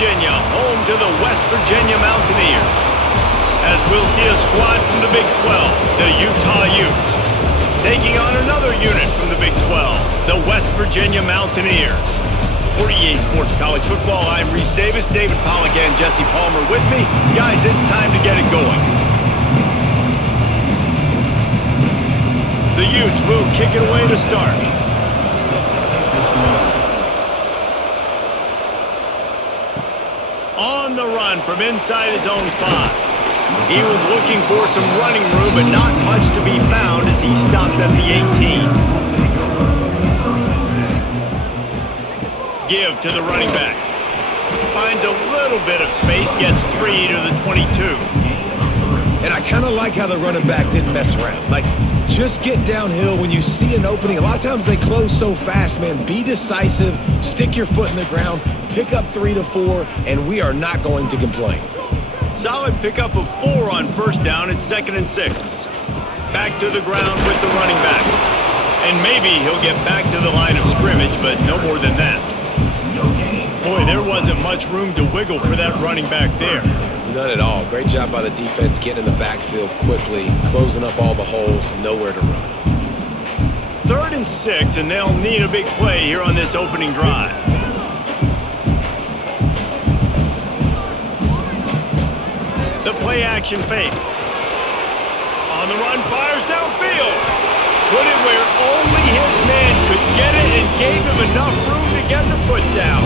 Virginia, home to the West Virginia Mountaineers. As we'll see a squad from the Big 12, the Utah Utes, taking on another unit from the Big 12, the West Virginia Mountaineers. For EA Sports College Football, I'm Reese Davis, David Pollack and Jesse Palmer with me. Guys, it's time to get it going. The Utes will kick it away to start. On the run from inside his own 5. He was looking for some running room, but not much to be found as he stopped at the 18. Give to the running back. Finds a little bit of space, gets 3 to the 22. And I kind of like how the running back didn't mess around. Like, just get downhill when you see an opening. A lot of times they close so fast, man. Be decisive, stick your foot in the ground, pick up 3 to 4, and we are not going to complain. Solid pickup of 4 on first down. It's 2nd and 6. Back to the ground with the running back. And maybe he'll get back to the line of scrimmage, but no more than that. Boy, there wasn't much room to wiggle for that running back there. None at all. Great job by the defense getting in the backfield quickly, closing up all the holes, nowhere to run. 3rd and 6, and they'll need a big play here on this opening drive. The play action fake. On the run, fires downfield. Put it where only his man could get it and gave him enough room to get the foot down.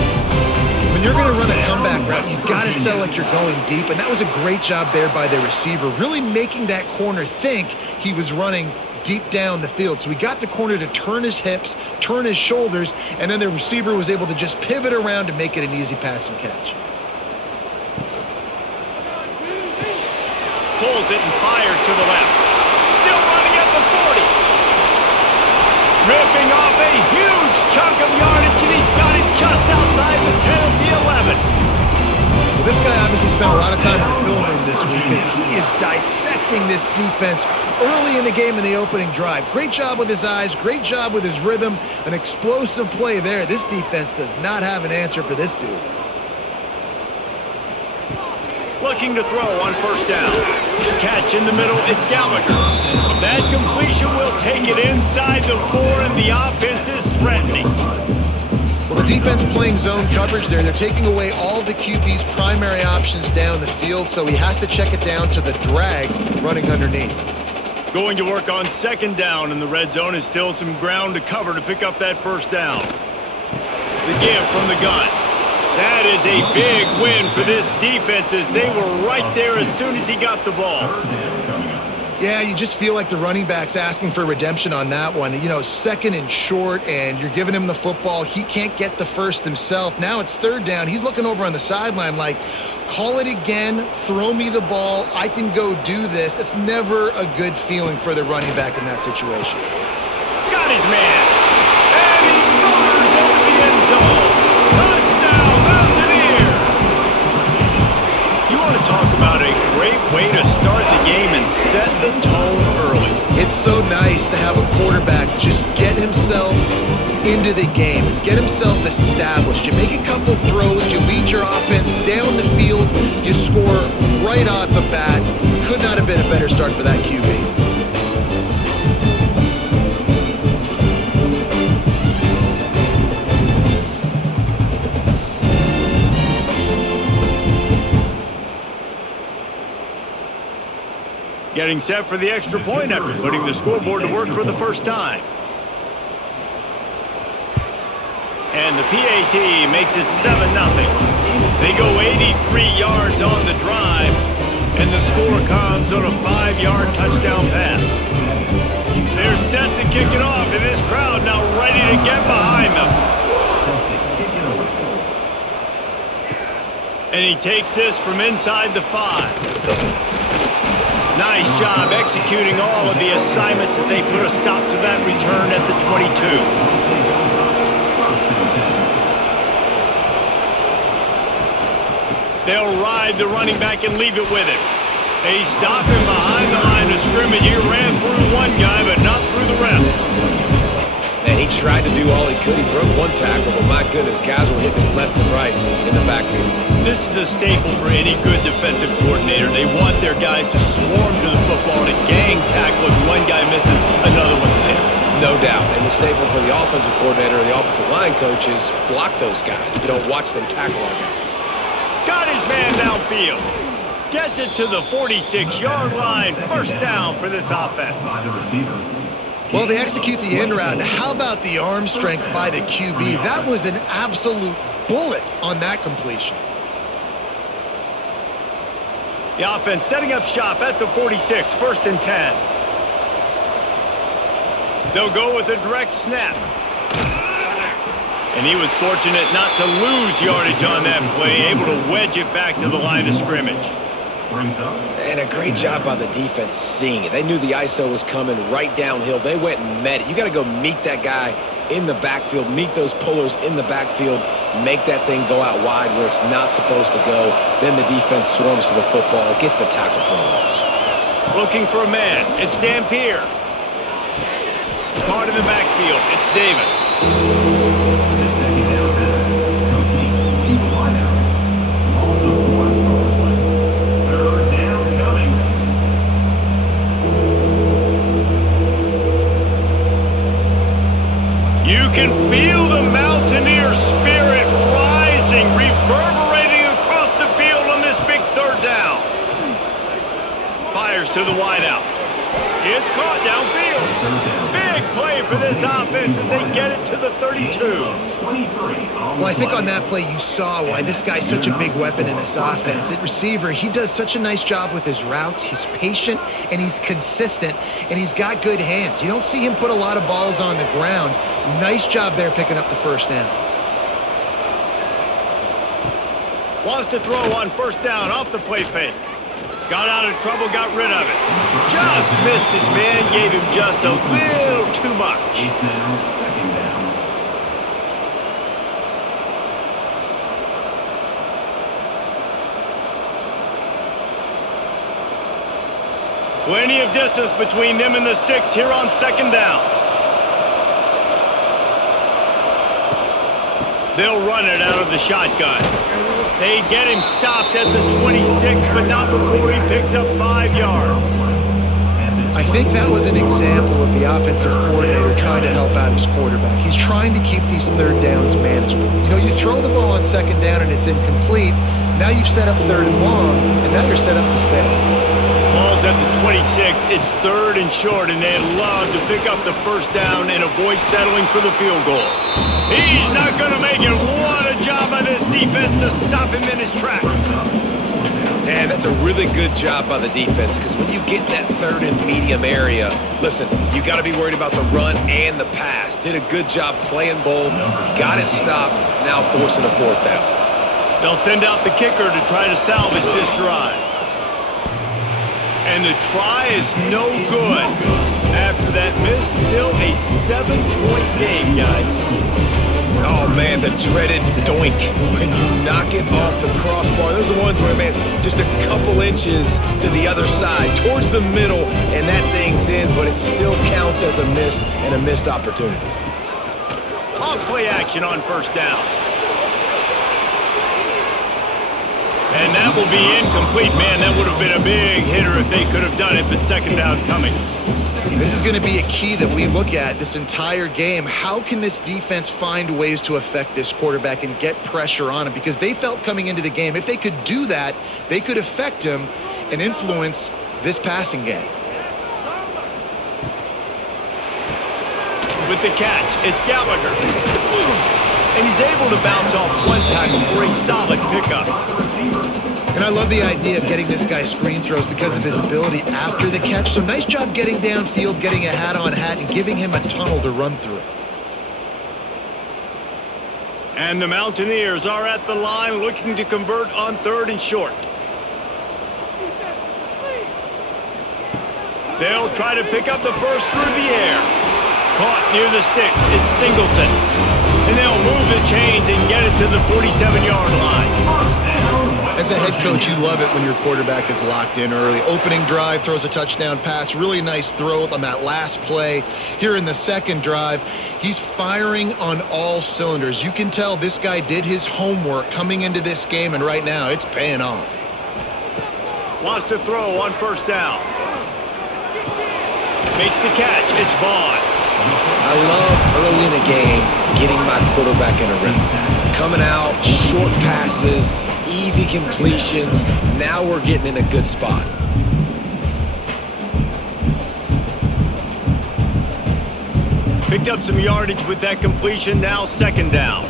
When you're going to run a comeback route, you've got to sell like you're going deep, and that was a great job there by the receiver, really making that corner think he was running deep down the field. So we got the corner to turn his hips, turn his shoulders, and then the receiver was able to just pivot around to make it an easy pass and catch. Pulls it and fires to the left. Still running at the 40. Ripping off a huge chunk of yardage, and he's got it just outside the 10 of the 11. Well, this guy obviously spent a lot of time in the film room this week because he is dissecting this defense early in the game in the opening drive. Great job with his eyes, great job with his rhythm, an explosive play there. This defense does not have an answer for this dude. Looking to throw on first down. Catch in the middle, it's Gallagher. That completion will take it inside the 4, and the offense is threatening. Well, the defense playing zone coverage there. They're taking away all of the QB's primary options down the field, so he has to check it down to the drag running underneath. Going to work on 2nd down, and the red zone is still some ground to cover to pick up that first down. The give from the gun. That is a big win for this defense as they were right there as soon as he got the ball. Yeah, you just feel like the running back's asking for redemption on that one. You know, 2nd and short, and you're giving him the football. He can't get the first himself. Now it's 3rd down. He's looking over on the sideline like, call it again, throw me the ball, I can go do this. It's never a good feeling for the running back in that situation. Got his man, and he motors into the end zone. Touchdown, Mountaineers! You want to talk about a great way to start the game and set the tone early. It's so nice to have a quarterback just get himself into the game, get himself established. You make a couple throws, you lead your offense down the field, you score right off the bat. Could not have been a better start for that QB. Getting set for the extra point after putting the scoreboard to work for the first time. And the PAT makes it 7-0. They go 83 yards on the drive, and the score comes on a 5-yard touchdown pass. They're set to kick it off, and this crowd now ready to get behind them. And he takes this from inside the 5. Nice job executing all of the assignments as they put a stop to that return at the 22. They'll ride the running back and leave it with him. They stop him behind the line of scrimmage. He ran through one guy, but not through the rest. And He tried to do all he could. He broke one tackle, but my goodness, guys were hitting him left and right in the backfield. This is a staple for any good defensive coordinator. They want their guys to swarm to the football and a gang tackle. If one guy misses, another one's there. No doubt. And the staple for the offensive coordinator or the offensive line coach is block those guys. You don't watch them tackle our guys. Got his man downfield. Gets it to the 46-yard line. First down for this offense. Well, they execute the end route. How about the arm strength by the QB? That was an absolute bullet on that completion. The offense setting up shop at the 46, first and 10. They'll go with a direct snap. And he was fortunate not to lose yardage on that play, able to wedge it back to the line of scrimmage. And a great job by the defense seeing it. They knew the ISO was coming right downhill. They went and met it. You got to go meet that guy in the backfield, meet those pullers in the backfield, make that thing go out wide where it's not supposed to go. Then the defense swarms to the football, gets the tackle for a loss. Looking for a man. It's Dampier. Caught in the backfield. It's Davis. You can feel the Mountaineer spirit rising, reverberating across the field on this big third down. Fires to the wideout. It's caught downfield. Big play for this offense as they get it to the 32. Well, I think on that play you saw why this guy's such a big weapon in this offense. At receiver, he does such a nice job with his routes. He's patient, and he's consistent, and he's got good hands. You don't see him put a lot of balls on the ground. Nice job there picking up the first down. Wants to throw on first down off the play fake. Got out of trouble, got rid of it. Just missed his man, gave him just a little too much. Plenty of distance between them and the sticks here on second down. They'll run it out of the shotgun. They get him stopped at the 26, but not before he picks up 5 yards. I think that was an example of the offensive coordinator trying to help out his quarterback. He's trying to keep these third downs manageable. You know, you throw the ball on second down and it's incomplete. Now you've set up third and long, and now you're set up to fail. Ball's at the 26. It's third and short, and they'd love to pick up the first down and avoid settling for the field goal. He's not going to make it. What a job by this defense to stop him in his tracks. And that's a really good job by the defense, because when you get in that third and medium area, listen, you got to be worried about the run and the pass. Did a good job playing both, got it stopped, now forcing a fourth down. They'll send out the kicker to try to salvage this drive. And the try is no good. After that miss, still a 7-point game, guys. Oh, man, the dreaded doink. When you knock it off the crossbar, those are the ones where, man, just a couple inches to the other side, towards the middle, and that thing's in, but it still counts as a missed and a missed opportunity. Off-play action on first down. And that will be incomplete. Man, that would have been a big hitter if they could have done it, but second down coming. This is going to be a key that we look at this entire game. How can this defense find ways to affect this quarterback and get pressure on him? Because they felt coming into the game, if they could do that, they could affect him and influence this passing game. With the catch, it's Gallagher. And he's able to bounce off one tackle for a solid pickup. And I love the idea of getting this guy screen throws because of his ability after the catch. So nice job getting downfield, getting a hat-on-hat, and giving him a tunnel to run through. And the Mountaineers are at the line looking to convert on third and short. They'll try to pick up the first through the air. Caught near the sticks. It's Singleton. And they'll move move the chains and get it to the 47-yard line. As a head coach, you love it when your quarterback is locked in early. Opening drive, throws a touchdown pass. Really nice throw on that last play. Here in the second drive, he's firing on all cylinders. You can tell this guy did his homework coming into this game, and right now it's paying off. Wants to throw on first down. Makes the catch. It's Vaughn. I love early in a game getting my quarterback in a rhythm. Coming out, short passes, easy completions. Now we're getting in a good spot. Picked up some yardage with that completion. Now second down.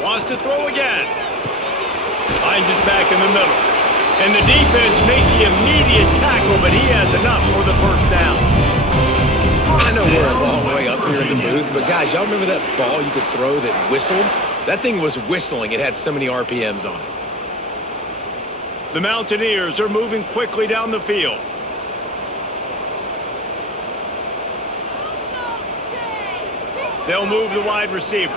Wants to throw again. Finds his back in the middle. And the defense makes the immediate tackle, but he has enough for the first down. I know we're a long way up here in the booth, but guys, y'all remember that ball you could throw that whistled? That thing was whistling. It had so many RPMs on it. The Mountaineers are moving quickly down the field. They'll move the wide receiver.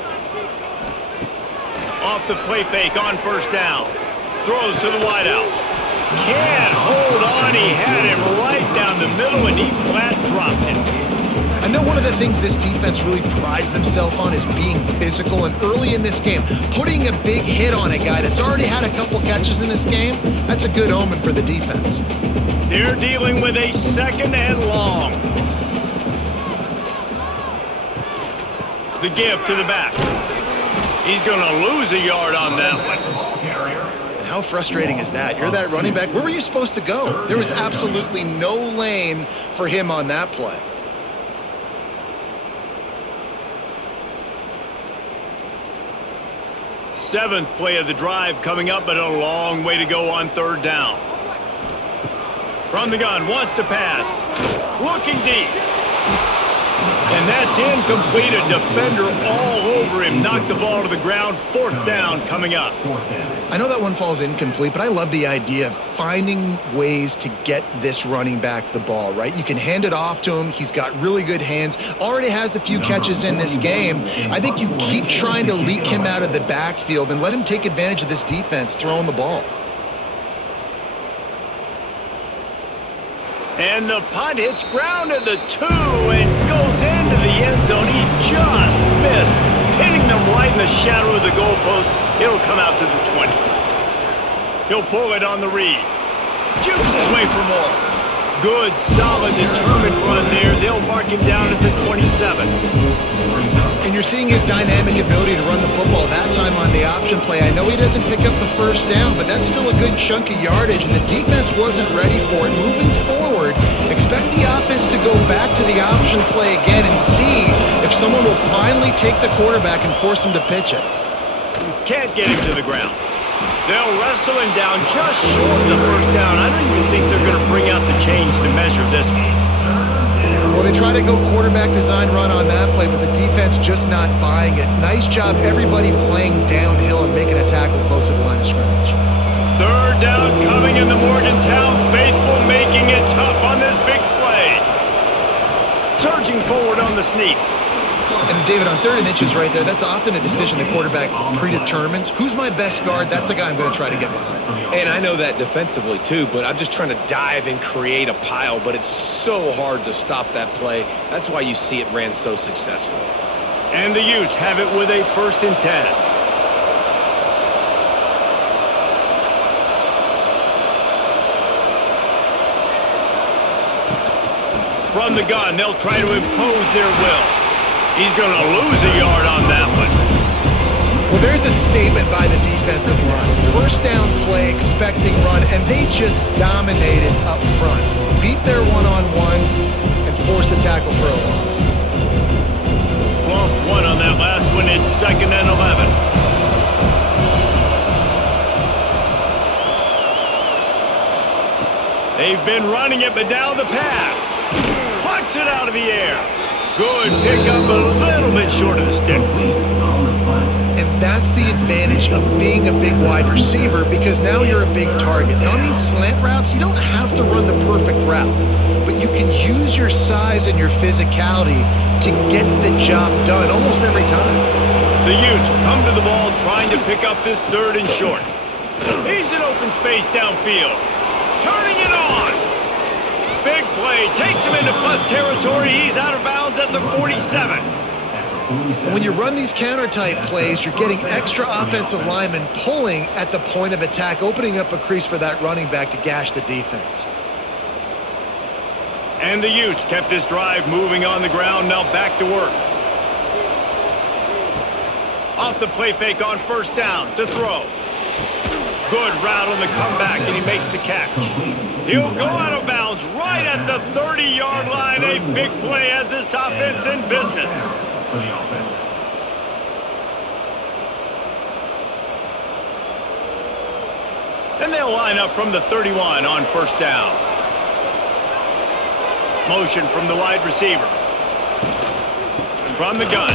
Off the play fake on first down. Throws to the wideout. Can't hold on. He had him right down the middle, and he flat dropped it. I know one of the things this defense really prides themselves on is being physical, and early in this game, putting a big hit on a guy that's already had a couple catches in this game, that's a good omen for the defense. They're dealing with a second and long. The give to the back. He's going to lose a yard on that one. And how frustrating is that? You're that running back. Where were you supposed to go? There was absolutely no lane for him on that play. Seventh play of the drive coming up, but a long way to go on third down. From the gun, wants to pass. Looking deep. And that's incomplete. A defender all over him. Knocked the ball to the ground. Fourth down coming up. I know that one falls incomplete, but I love the idea of finding ways to get this running back the ball, right? You can hand it off to him. He's got really good hands. Already has a few catches in this game. I think you keep trying to leak him out of the backfield and let him take advantage of this defense throwing the ball. And the punt hits ground at the 2 and goes into the end zone. He just missed, hitting them right in the shadow of the goalpost. It'll come out to the 20. He'll pull it on the read. Jukes his way for more. Good, solid, determined run there. They'll mark him down at the 27. And you're seeing his dynamic ability to run the football that time on the option play. I know he doesn't pick up the first down, but that's still a good chunk of yardage, and the defense wasn't ready for it. Moving forward, expect the offense to go back to the option play again and see if someone will finally take the quarterback and force him to pitch it. Can't get him to the ground. They'll wrestle him down just short of the first down. I don't even think they're going to bring out the chains to measure this one. Well, they try to go quarterback design run on that play, but the defense just not buying it. Nice job, everybody playing downhill and making a tackle close to the line of scrimmage. Third down coming in the Morgantown faithful, making it tough on this big play. Surging forward on the sneak. And David, on 3rd and inches right there, that's often a decision the quarterback predetermines. Who's my best guard? That's the guy I'm going to try to get behind. And I know that defensively too, but I'm just trying to dive and create a pile, but it's so hard to stop that play. That's why you see it ran so successfully. And the Utes have it with a 1st and 10. From the gun, they'll try to impose their will. He's going to lose a yard on that one. Well, there's a statement by the defensive line. First down play, expecting run, and they just dominated up front. Beat their one-on-ones and forced a tackle for a loss. Lost one on that last one. It's 2nd and 11. They've been running it, but now the pass. Plucks it out of the air. Good pickup, a little bit short of the sticks. And that's the advantage of being a big wide receiver because now you're a big target. And on these slant routes, you don't have to run the perfect route, but you can use your size and your physicality to get the job done almost every time. The Utes come to the ball trying to pick up this third and short. He's in open space downfield. Turning it on. Big play. Takes him into plus territory. He's out of bounds at the 47. When you run these counter-type plays, you're getting extra offensive linemen pulling at the point of attack, opening up a crease for that running back to gash the defense. And the Utes kept this drive moving on the ground. Now back to work. Off the play fake on first down to throw. Good route on the comeback, and he makes the catch. He'll go out of bounds right at the 30-yard line. A big play as this offense in business. And they'll line up from the 31 on first down. Motion from the wide receiver. From the gun.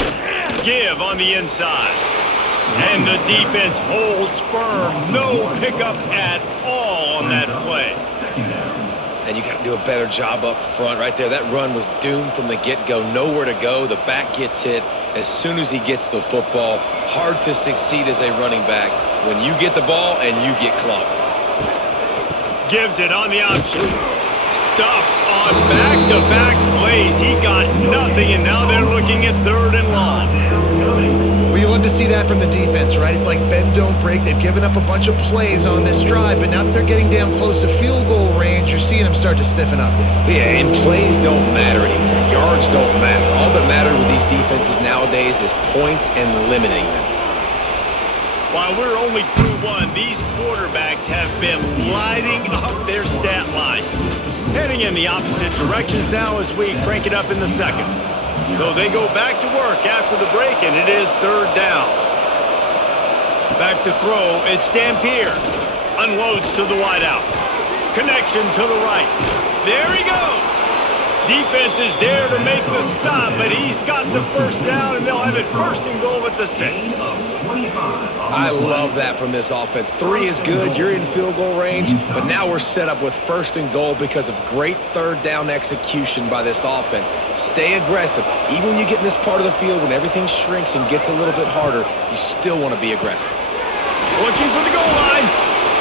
Give on the inside. And the defense holds firm. No pickup at all on that play. And you got to do a better job up front right there. That run was doomed from the get-go. Nowhere to go. The back gets hit as soon as he gets the football. Hard to succeed as a running back when you get the ball and you get clubbed. Gives it on the option. Stuffed on back-to-back plays. He got nothing, and now they're looking at third and long. Well, you love to see that from the defense, right? It's like bend, don't break. They've given up a bunch of plays on this drive, but now that they're getting down close to field goal range, you're seeing them start to stiffen up. Yeah, and plays don't matter anymore. Yards don't matter. All that matters with these defenses nowadays is points and limiting them. While we're only through one, these quarterbacks have been lighting up their stat line. Heading in the opposite directions now as we crank it up in the second. So they go back to work after the break, and it is third down. Back to throw, it's Dampier. Unloads to the wideout. Connection to the right. There he goes. Defense is there to make the stop, but he's got the first down, and they'll have it first and goal at the 6. I love that from this offense. 3 is good. You're in field goal range, but now we're set up with first and goal because of great third down execution by this offense. Stay aggressive. Even when you get in this part of the field, when everything shrinks and gets a little bit harder, you still want to be aggressive. Looking for the goal line.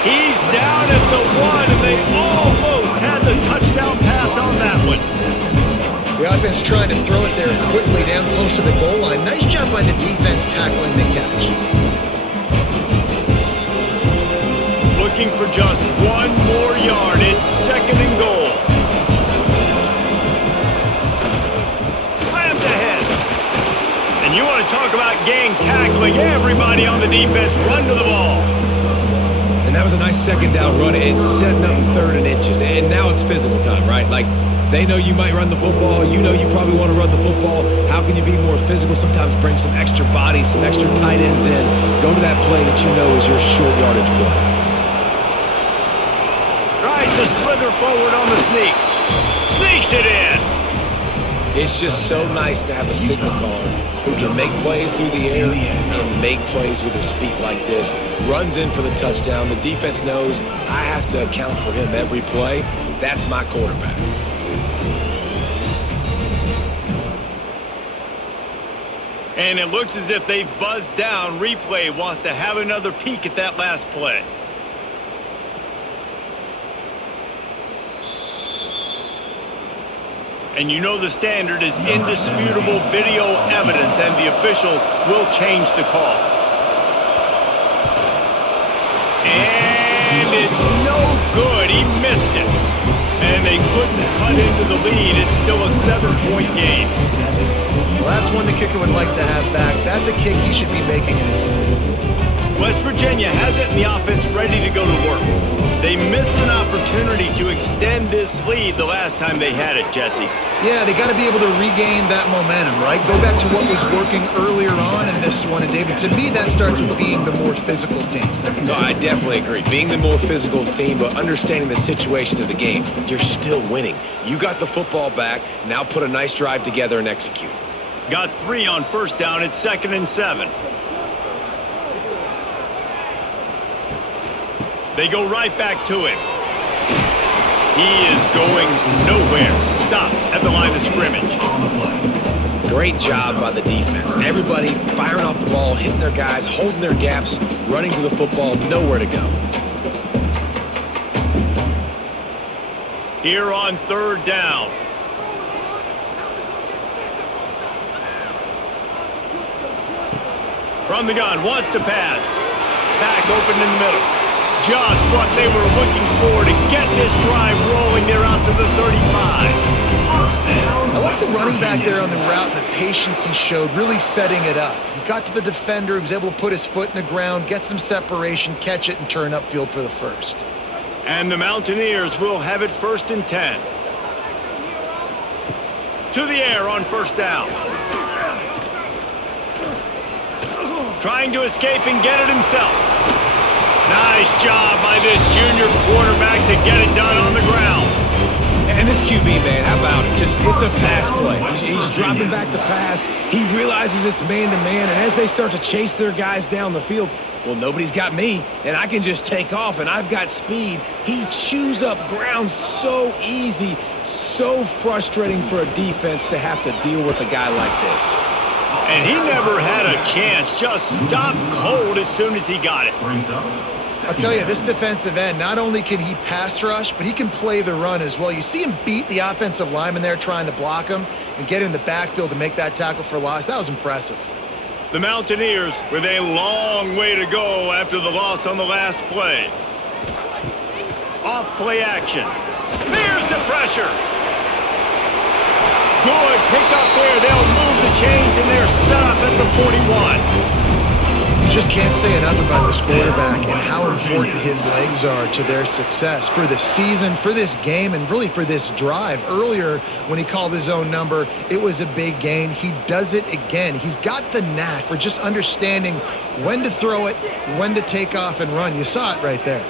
He's down at the 1, and they almost had the touchdown pass on that one. The offense trying to throw it there quickly down close to the goal line. Nice job by the defense tackling the catch. Looking for just 1 more yard. It's second and goal. Slams ahead. And you want to talk about gang tackling. Everybody on the defense run to the ball. And that was a nice second down run. It's setting up third and inches. And now it's physical time, right? Like, they know you might run the football. You know you probably want to run the football. How can you be more physical? Sometimes bring some extra bodies, some extra tight ends in. Go to that play that you know is your short yardage play. Tries to slither forward on the sneak. Sneaks it in. It's just so nice to have a signal caller who can make plays through the air and make plays with his feet like this. Runs in for the touchdown. The defense knows I have to account for him every play. That's my quarterback. And it looks as if they've buzzed down. Replay wants to have another peek at that last play. And you know the standard is indisputable video evidence, and the officials will change the call. And it's no good. He missed it. And they couldn't cut into the lead. It's still a 7-point game. Well, that's one the kicker would like to have back. That's a kick he should be making in his sleep. West Virginia has it and the offense ready to go to work. They missed an opportunity to extend this lead the last time they had it, Jesse. Yeah, they got to be able to regain that momentum, right? Go back to what was working earlier on in this one. And, David, to me, that starts with being the more physical team. No, I definitely agree. Being the more physical team, but understanding the situation of the game. You're still winning. You got the football back. Now put a nice drive together and execute. Got 3 on first down at 2nd and 7. They go right back to him. He is going nowhere. Stop at the line of scrimmage. Great job by the defense. Everybody firing off the ball, hitting their guys, holding their gaps, running to the football, nowhere to go. Here on 3rd down. From the gun, wants to pass. Back open in the middle. Just what they were looking for to get this drive rolling. They're out to the 35. I like the running back there on the route and the patience he showed, really setting it up. He got to the defender, he was able to put his foot in the ground, get some separation, catch it, and turn upfield for the first. And the Mountaineers will have it 1st and 10. To the air on 1st down. Trying to escape and get it himself. Nice job by this junior quarterback to get it done on the ground. And this QB, man, how about it? It's a pass play. He's dropping back to pass. He realizes it's man-to-man, and as they start to chase their guys down the field, well, nobody's got me, and I can just take off, and I've got speed. He chews up ground so easy, so frustrating for a defense to have to deal with a guy like this. And he never had a chance, just stopped cold as soon as he got it. I'll tell you, this defensive end, not only can he pass rush, but he can play the run as well. You see him beat the offensive lineman there trying to block him and get in the backfield to make that tackle for loss. That was impressive. The Mountaineers with a long way to go after the loss on the last play. Off play action. There's the pressure. Good pick up there. They'll move the chains and they're set up at the 41. You just can't say enough about this quarterback and how important his legs are to their success for this season, for this game, and really for this drive. Earlier, when he called his own number, it was a big gain. He does it again. He's got the knack for just understanding when to throw it, when to take off and run. You saw it right there.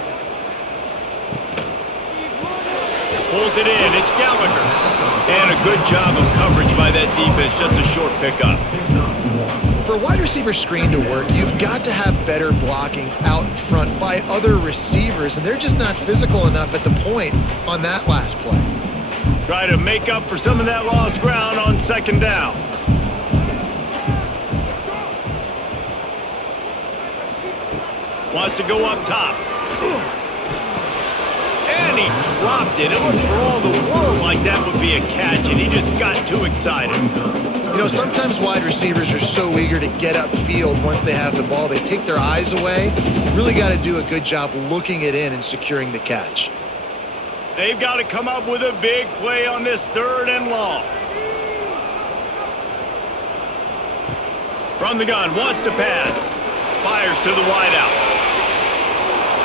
Pulls it in. It's Gallagher. And a good job of coverage by that defense. Just a short pickup. For a wide receiver screen to work, you've got to have better blocking out in front by other receivers, and they're just not physical enough at the point on that last play. Try to make up for some of that lost ground on 2nd down. Wants to go up top. And he dropped it. It looked for all the world like that would be a catch, and he just got too excited. You know, sometimes wide receivers are so eager to get upfield once they have the ball. They take their eyes away. You really got to do a good job looking it in and securing the catch. They've got to come up with a big play on this 3rd and long. From the gun, wants to pass. Fires to the wideout.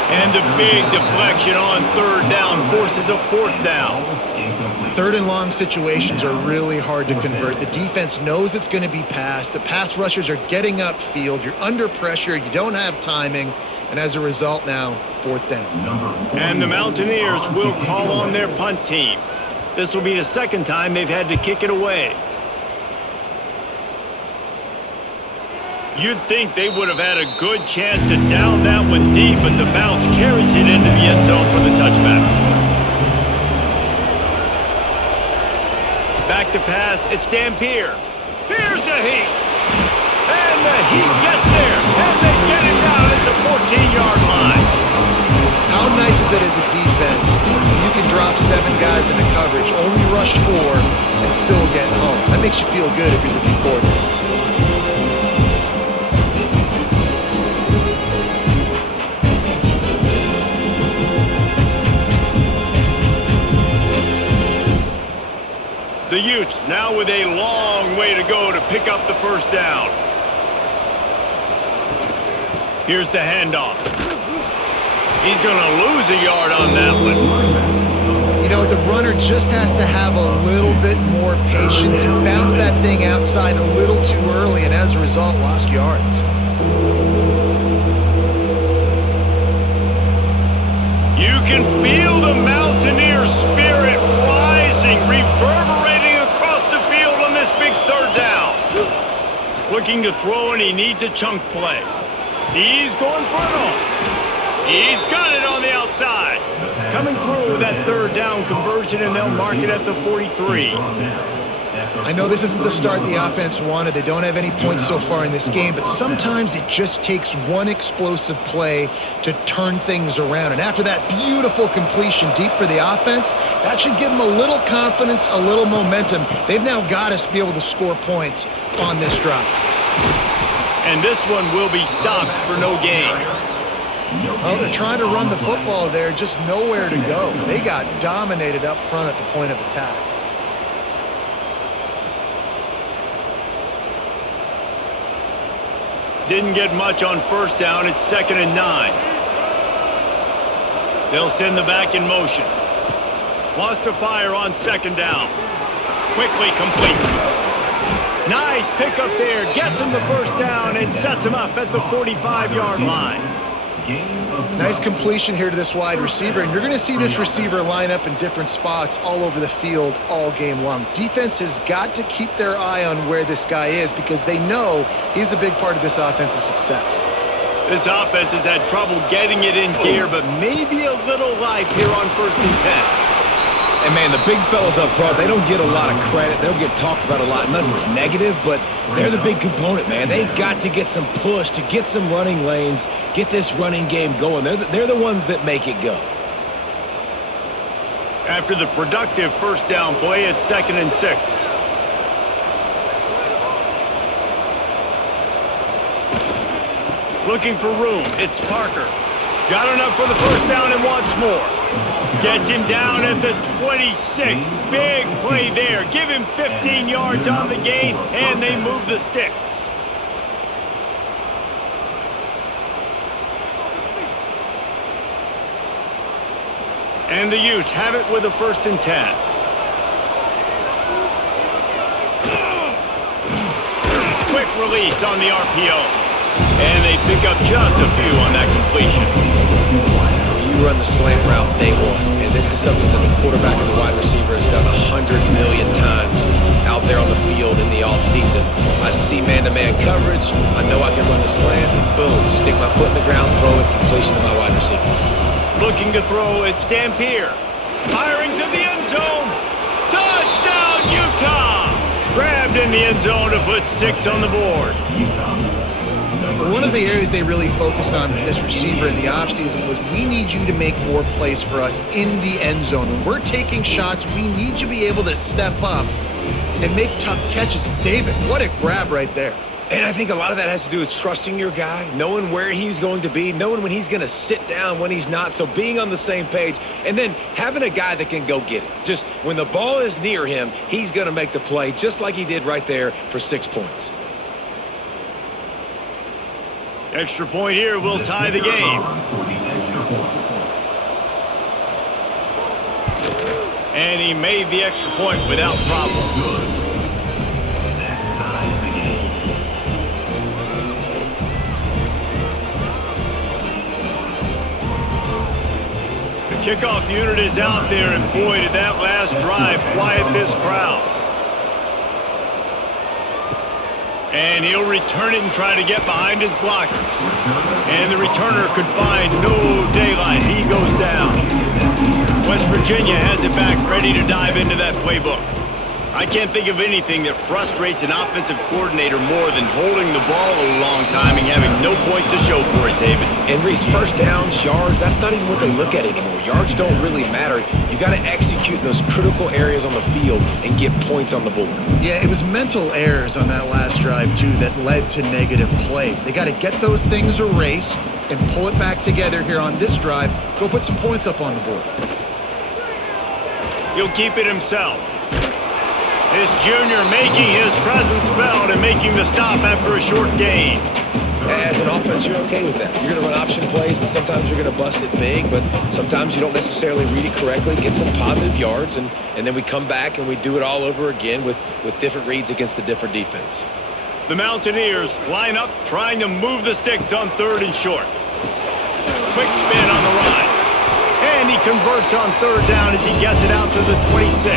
And a big deflection on 3rd down forces a 4th down. 3rd and long situations are really hard to convert. The defense knows it's going to be passed. The pass rushers are getting upfield. You're under pressure. You don't have timing. And as a result now, 4th down. And the Mountaineers will call on their punt team. This will be the 2nd time they've had to kick it away. You'd think they would have had a good chance to down that one deep, but the bounce carries it into the end zone for the touchback. Back to pass, it's Dampier. Here's the heat. And the heat gets there, and they get him down at the 14-yard line. How nice is it as a defense? You can drop 7 guys into coverage, only rush 4, and still get home. That makes you feel good if you're the D coordinator. The Utes now with a long way to go to pick up the 1st down. Here's the handoff. He's going to lose a yard on that one. You know, the runner just has to have a little bit more patience. He bounced that thing outside a little too early, and as a result, lost yards. You can feel the Mountaineer spirit rising, reverberating across the field on this big third down. Looking to throw, and he needs a chunk play. He's going for it all. He's got it on the outside. Coming through with that third down conversion, and they'll mark it at the 43. I know this isn't the start the offense wanted. They don't have any points so far in this game, but sometimes it just takes one explosive play to turn things around. And after that beautiful completion deep for the offense, that should give them a little confidence, a little momentum. They've now got to be able to score points on this drive. And this one will be stopped for no gain. Well, they're trying to run the football there, just nowhere to go. They got dominated up front at the point of attack. Didn't get much on first down. It's 2nd and 9. They'll send the back in motion. Wants to fire on 2nd down. Quickly complete. Nice pickup there. Gets him the first down and sets him up at the 45-yard line. Nice completion here to this wide receiver, and you're going to see this receiver line up in different spots all over the field all game long. Defense has got to keep their eye on where this guy is because they know he's a big part of this offense's success. This offense has had trouble getting it in gear, but maybe a little life here on 1st and 10. And, man, the big fellas up front, they don't get a lot of credit. They don't get talked about a lot unless it's negative, but they're the big component, man. They've got to get some push to get some running lanes, get this running game going. They're the ones that make it go. After the productive first down play, it's 2nd and 6. Looking for room. It's Parker. Got enough for the first down and wants more. Gets him down at the 26. Big play there. Give him 15 yards on the gain, and they move the sticks. And the Utes have it with a 1st and 10. Quick release on the RPO. And they pick up just a few on that completion. You run the slant route day one, and this is something that the quarterback and the wide receiver has done 100 million times out there on the field in the offseason. I see man-to-man coverage. I know I can run the slant. Boom, stick my foot in the ground, throw it, completion to my wide receiver. Looking to throw, it's Dampier. Firing to the end zone. Touchdown, Utah! Grabbed in the end zone to put 6 on the board. One of the areas they really focused on this receiver in the offseason was we need you to make more plays for us in the end zone. When we're taking shots, we need you to be able to step up and make tough catches. David, what a grab right there. And I think a lot of that has to do with trusting your guy, knowing where he's going to be, knowing when he's going to sit down, when he's not, so being on the same page, and then having a guy that can go get it. Just when the ball is near him, he's going to make the play just like he did right there for 6 points. Extra point here will tie the game. And he made the extra point without problem. The kickoff unit is out there, and boy, did that last drive quiet this crowd. And he'll return it and try to get behind his blockers. And the returner could find no daylight. He goes down. West Virginia has it back, ready to dive into that playbook. I can't think of anything that frustrates an offensive coordinator more than holding the ball a long time and having no points to show for it, David. And Reese, first downs, yards, that's not even what they look at anymore. Yards don't really matter. You got to execute in those critical areas on the field and get points on the board. Yeah, it was mental errors on that last drive, too, that led to negative plays. They got to get those things erased and pull it back together here on this drive. Go put some points up on the board. He'll keep it himself. This junior making his presence felt and making the stop after a short gain. As an offense, you're okay with that. You're going to run option plays, and sometimes you're going to bust it big, but sometimes you don't necessarily read it correctly, get some positive yards, and then we come back and we do it all over again with different reads against the different defense. The Mountaineers line up trying to move the sticks on 3rd and short. Quick spin on the run. And he converts on 3rd down as he gets it out to the 26.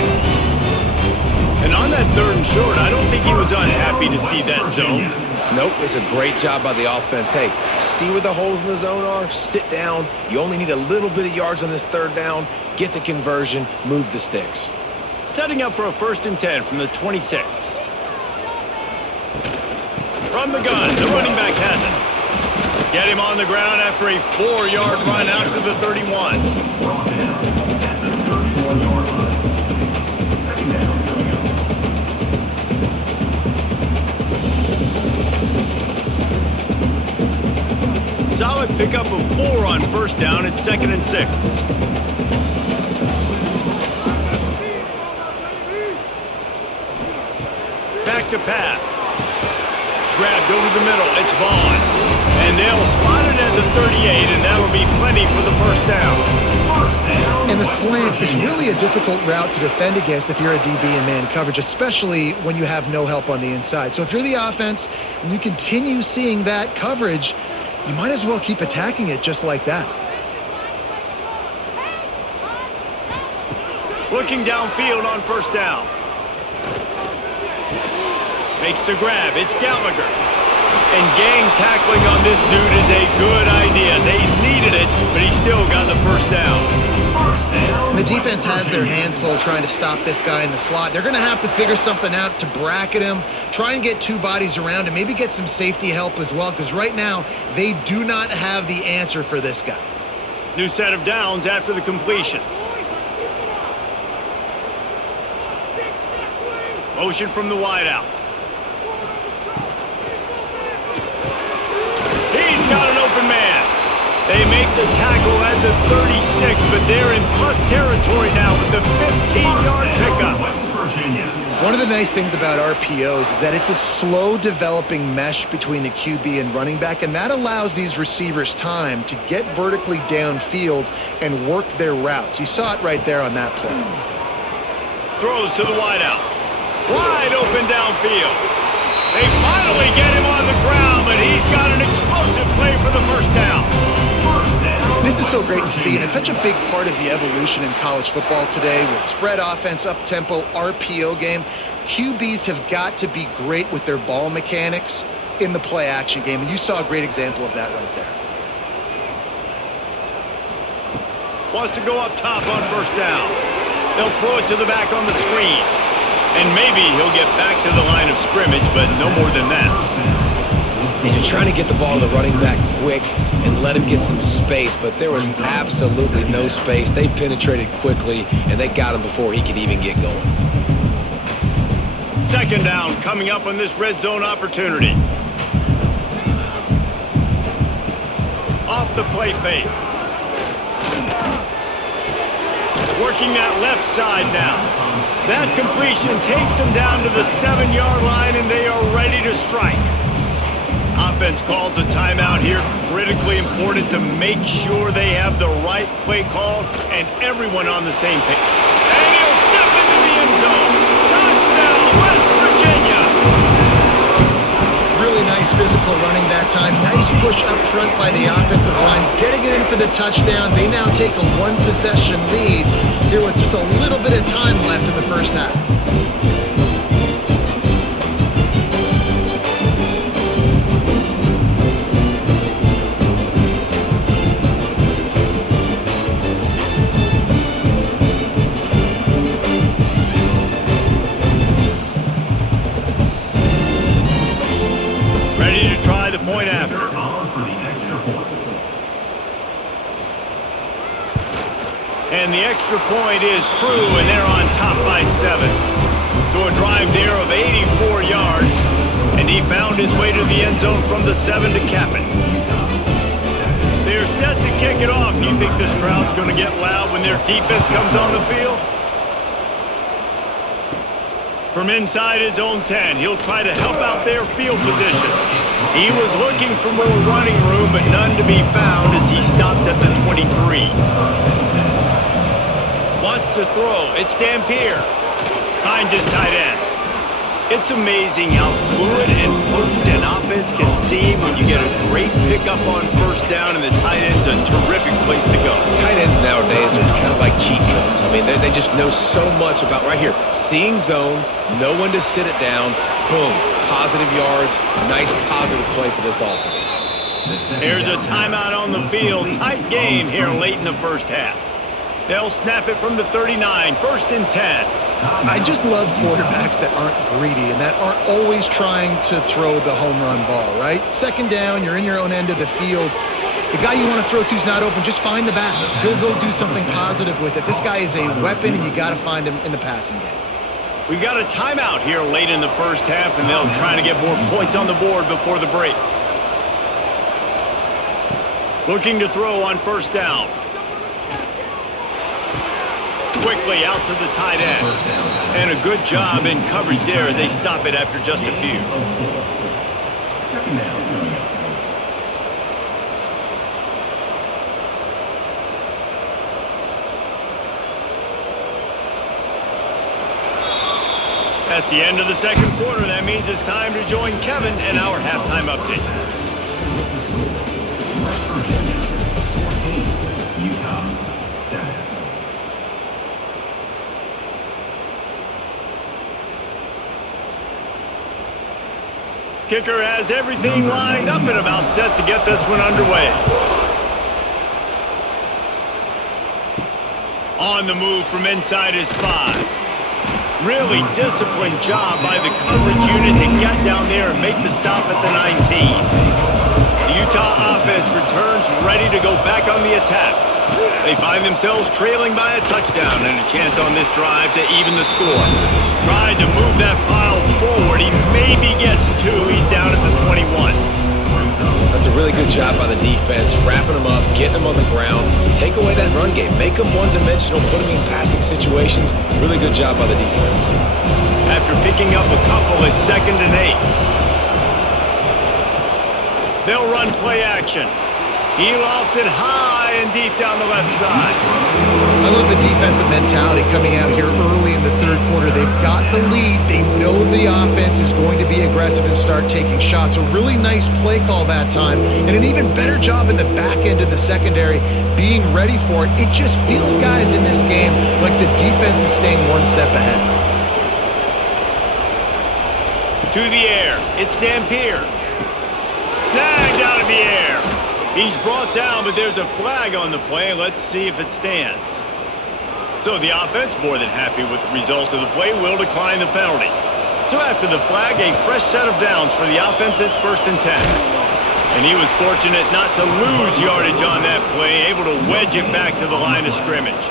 And on that 3rd and short, I don't think he was unhappy to see that zone. Nope, it's a great job by the offense. Hey, see where the holes in the zone are? Sit down. You only need a little bit of yards on this 3rd down. Get the conversion. Move the sticks. Setting up for a 1st and 10 from the 26. From the gun, the running back has it. Get him on the ground after a 4-yard run out to the 31. Solid pickup of 4 on 1st down. It's 2nd and 6. Back to pass. Grabbed over the middle. It's Vaughn. And they'll spot it at the 38, and that'll be plenty for the 1st down. And the slant is really a difficult route to defend against if you're a DB in man coverage, especially when you have no help on the inside. So if you're the offense and you continue seeing that coverage, you might as well keep attacking it just like that. Looking downfield on 1st down. Makes the grab. It's Gallagher. And gang tackling on this dude is a good idea. They needed it, but he still got the 1st down. The defense has their hands full trying to stop this guy in the slot. They're going to have to figure something out to bracket him, try and get 2 bodies around him, maybe get some safety help as well, because right now they do not have the answer for this guy. New set of downs after the completion. Motion from the wideout. He's got an open man. They make the tackle at the 36, but they're in plus territory now with the 15-yard pickup. One of the nice things about RPOs is that it's a slow developing mesh between the QB and running back, and that allows these receivers time to get vertically downfield and work their routes. You saw it right there on that play. Throws to the wideout. Wide open downfield. They finally get him on the ground, but he's got an explosive play for the 1st down. This is so great to see, and it's such a big part of the evolution in college football today with spread offense, up-tempo, RPO game. QBs have got to be great with their ball mechanics in the play-action game, and you saw a great example of that right there. Wants to go up top on 1st down. They'll throw it to the back on the screen. And maybe he'll get back to the line of scrimmage, but no more than that. And you're trying to get the ball to the running back quick and let him get some space, but there was absolutely no space. They penetrated quickly, and they got him before he could even get going. 2nd down coming up on this red zone opportunity. Off the play fake. Working that left side now. That completion takes them down to the 7-yard line, and they are ready to strike. Offense calls a timeout here. Critically important to make sure they have the right play call and everyone on the same page. And he'll step into the end zone. Touchdown, West Virginia! Really nice physical running that time. Nice push up front by the offensive line. Getting it in for the touchdown. They now take a 1-possession lead here with just a little bit of time left in the 1st half. Ready to try the point after. And the extra point is true, and they're on top by 7. So a drive there of 84 yards, and he found his way to the end zone from the 7 to cap it. They're set to kick it off. Do you think this crowd's going to get loud when their defense comes on the field? From inside his own 10, he'll try to help out their field position. He was looking for more running room, but none to be found as he stopped at the 23. Wants to throw. It's Dampier. Finds his tight end. It's amazing how fluid and potent an offense can seem when you get a great pickup on first down, and the tight end's a terrific place to go. Tight ends nowadays are kind of like cheat codes. I mean, they just know so much about, right here, seeing zone, know when to sit it down, boom, positive yards, nice positive play for this offense. Here's a timeout on the field. Tight game here late in the first half. They'll snap it from the 39, 1st and 10. I just love quarterbacks that aren't greedy and that aren't always trying to throw the home run ball, right? 2nd down, you're in your own end of the field. The guy you want to throw to is not open. Just find the back. He'll go do something positive with it. This guy is a weapon, and you got to find him in the passing game. We've got a timeout here late in the first half, and they'll try to get more points on the board before the break. Looking to throw on 1st down. Quickly out to the tight end. And a good job in coverage there as they stop it after just a few. 2nd down. That's the end of the 2nd quarter. That means it's time to join Kevin in our halftime update. West Virginia 14, Utah 7. Kicker has everything lined up and about set to get this one underway. On the move from inside his 5. Really disciplined job by the coverage unit to get down there and make the stop at the 19. The Utah offense returns ready to go back on the attack. They find themselves trailing by a touchdown and a chance on this drive to even the score. Tried to move that pile forward. He maybe gets 2. He's down at the 21. That's a really good job by the defense, wrapping them up, getting them on the ground, take away that run game, make them one-dimensional, put them in passing situations. Really good job by the defense. After picking up a couple, it's 2nd and 8. They'll run play action. He lofts it high and deep down the left side. I love the defensive mentality coming out here early in the 3rd quarter. They've got the lead. They know the offense is going to be aggressive and start taking shots. A really nice play call that time, and an even better job in the back end of the secondary being ready for it. It just feels, guys, in this game like the defense is staying one step ahead. To the air. It's Dampier. Snagged out of the air. He's brought down, but there's a flag on the play. Let's see if it stands. So the offense, more than happy with the result of the play, will decline the penalty. So after the flag, a fresh set of downs for the offense. It's 1st and 10. And he was fortunate not to lose yardage on that play, able to wedge it back to the line of scrimmage.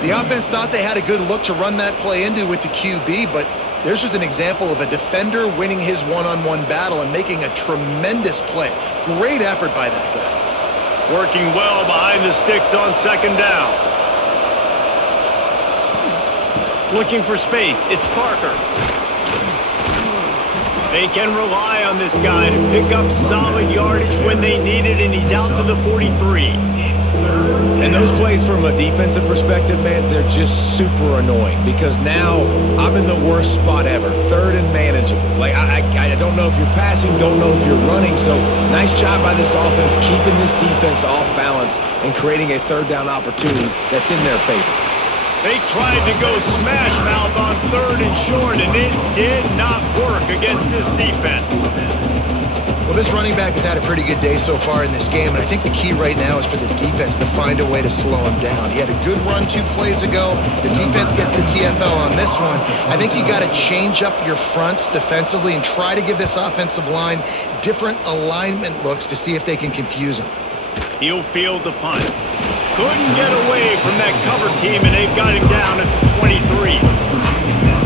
The offense thought they had a good look to run that play into with the QB, but there's just an example of a defender winning his one-on-one battle and making a tremendous play. Great effort by that guy. Working well behind the sticks on 2nd down. Looking for space. It's Parker. They can rely on this guy to pick up solid yardage when they need it, and he's out to the 43. And those plays from a defensive perspective, man, they're just super annoying because now I'm in the worst spot ever, 3rd and manageable. Like, I don't know if you're passing, don't know if you're running, so nice job by this offense keeping this defense off balance and creating a 3rd down opportunity that's in their favor. They tried to go smash mouth on 3rd and short, and it did not work against this defense. Well, this running back has had a pretty good day so far in this game, and I think the key right now is for the defense to find a way to slow him down. He had a good run 2 plays ago. The defense gets the TFL on this one. I think you got to change up your fronts defensively and try to give this offensive line different alignment looks to see if they can confuse him. He'll field the punt. Couldn't get away from that cover team, and they've got him down at the 23.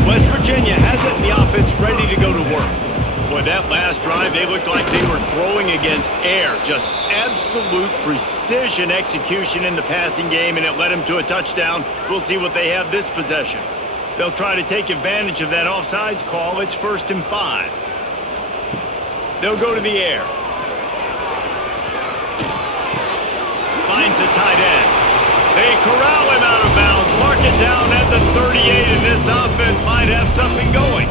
West Virginia has it, and the offense ready to go to work. Boy, that last drive, they looked like they were throwing against air. Just absolute precision execution in the passing game, and it led them to a touchdown. We'll see what they have this possession. They'll try to take advantage of that offsides call. It's 1st and 5. They'll go to the air. Finds the tight end. They corral him out of bounds. Mark it down at the 38, and this offense might have something going.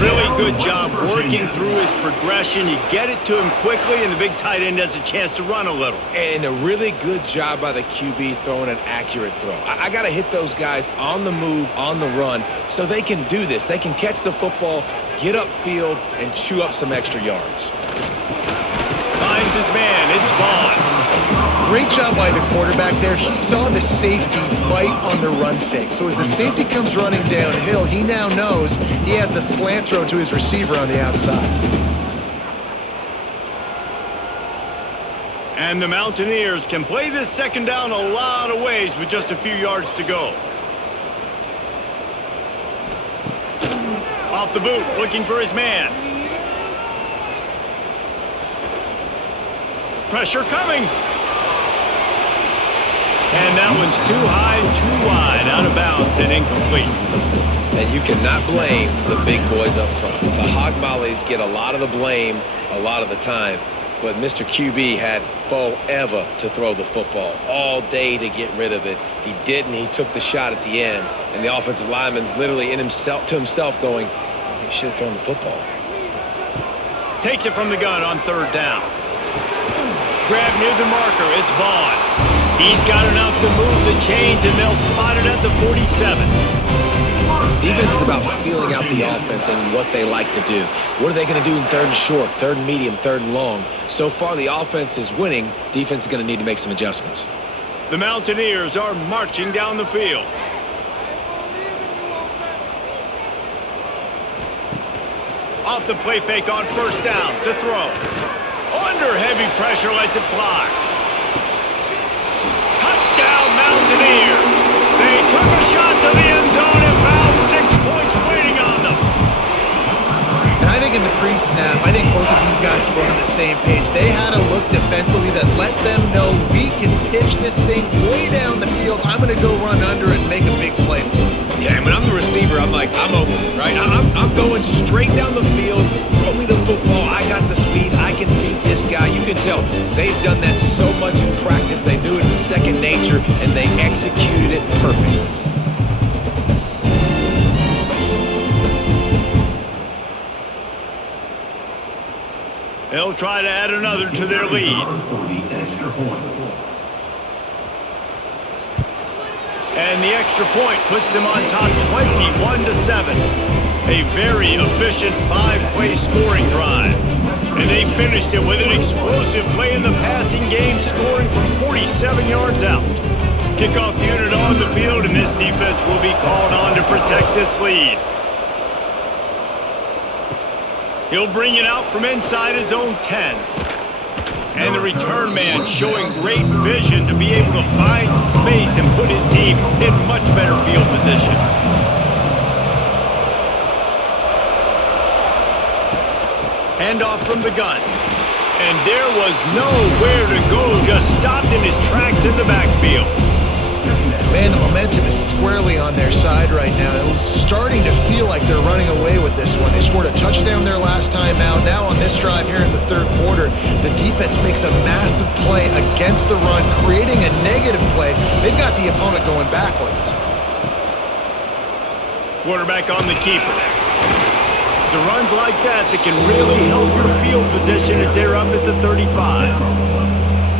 Really good job working through his progression. You get it to him quickly, and the big tight end has a chance to run a little. And a really good job by the QB throwing an accurate throw. I got to hit those guys on the move, on the run, so they can do this. They can catch the football, get upfield, and chew up some extra yards. Finds his man. It's Vaughn. Great job by the quarterback there. He saw the safety bite on the run fake. So as the safety comes running downhill, he now knows he has the slant throw to his receiver on the outside. And the Mountaineers can play this second down a lot of ways with just a few yards to go. Off the boot, looking for his man. Pressure coming. And that one's too high, too wide, out of bounds and incomplete. And you cannot blame the big boys up front. The hog mollies get a lot of the blame a lot of the time, but Mr. QB had forever to throw the football, all day to get rid of it. He didn't. He took the shot at the end, and the offensive lineman's literally to himself going, he should have thrown the football. Takes it from the gun on third down. Grab near the marker. It's Vaughn. He's got enough to move the chains, and they'll spot it at the 47. Defense is about feeling out the offense and what they like to do. What are they going to do in third and short, third and medium, third and long? So far, the offense is winning. Defense is going to need to make some adjustments. The Mountaineers are marching down the field. Off the play fake on first down to throw. Under heavy pressure, lets it fly. Touchdown, Mountaineers. They took a shot to the end zone and found 6 points waiting on them. And I think in the pre-snap, I think both of these guys were on the same page. They had a look defensively that let them know we can pitch this thing way down the field. I'm going to go run under and make a big play for it. Yeah, and when I'm the receiver, I'm like, I'm open, right? I'm going straight down the field. Throw me the football. I got the speed. I can beat this guy. You can tell they've done that so much in practice. They knew it was second nature, and they executed it perfectly. They'll try to add another to their lead. For the extra point. And the extra point puts them on top 21-7. A very efficient 5-play scoring drive. And they finished it with an explosive play in the passing game, scoring from 47 yards out. Kickoff unit on the field, and this defense will be called on to protect this lead. He'll bring it out from inside his own 10. And the return man showing great vision to be able to find some space and put his team in much better field position. Handoff from the gun. And there was nowhere to go, just stopped in his tracks in the backfield. Man, the momentum is squarely on their side right now. It's starting to feel like they're running away with this one. They scored a touchdown their last time out. Now on this drive here in the third quarter, the defense makes a massive play against the run, creating a negative play. They've got the opponent going backwards. Quarterback on the keeper. It's runs like that can really help your field position as they're up at the 35.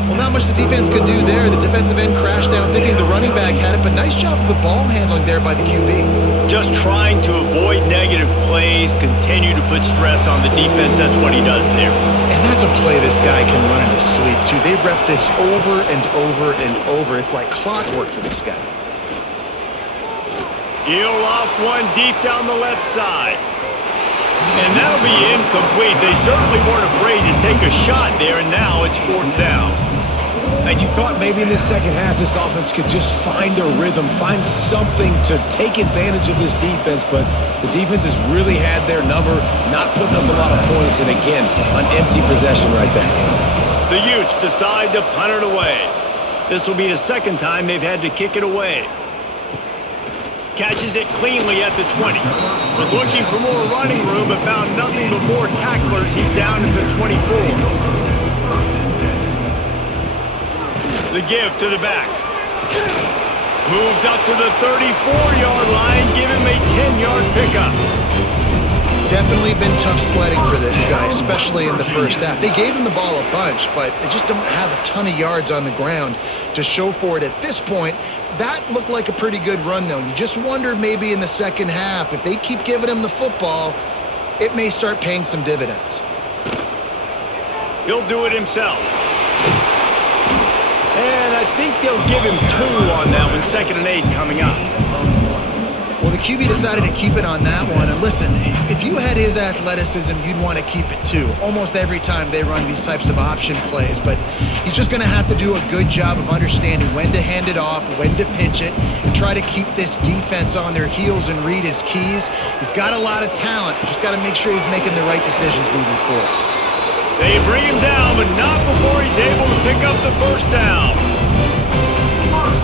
Well, not much the defense could do there. The defensive end crashed down thinking the running back had it, but nice job of the ball handling there by the QB. Just trying to avoid negative plays, continue to put stress on the defense. That's what he does there. And that's a play this guy can run in his sleep, too. They rep this over and over and over. It's like clockwork for this guy. He'll off one deep down the left side. And that'll be incomplete. They certainly weren't afraid to take a shot there, and now it's fourth down. And you thought maybe in this second half this offense could just find a rhythm, find something to take advantage of this defense, but the defense has really had their number, not putting up a lot of points, and again, an empty possession right there. The Utes decide to punt it away. This will be the second time they've had to kick it away. Catches it cleanly at the 20. Was looking for more running room, but found nothing but more tacklers. He's down at the 24. The give to the back. Moves up to the 34-yard line. Give him a 10-yard pickup. Definitely been tough sledding for this guy, especially in the first half. They gave him the ball a bunch, but they just don't have a ton of yards on the ground to show for it at this point. That looked like a pretty good run, though. You just wondered maybe in the second half, if they keep giving him the football, it may start paying some dividends. He'll do it himself. And I think they'll give him 2 on that one, 2nd and 8 coming up. Well, the QB decided to keep it on that one. And listen, if you had his athleticism, you'd want to keep it too. Almost every time they run these types of option plays. But he's just going to have to do a good job of understanding when to hand it off, when to pitch it, and try to keep this defense on their heels and read his keys. He's got a lot of talent. Just got to make sure he's making the right decisions moving forward. They bring him down, but not before he's able to pick up the first down.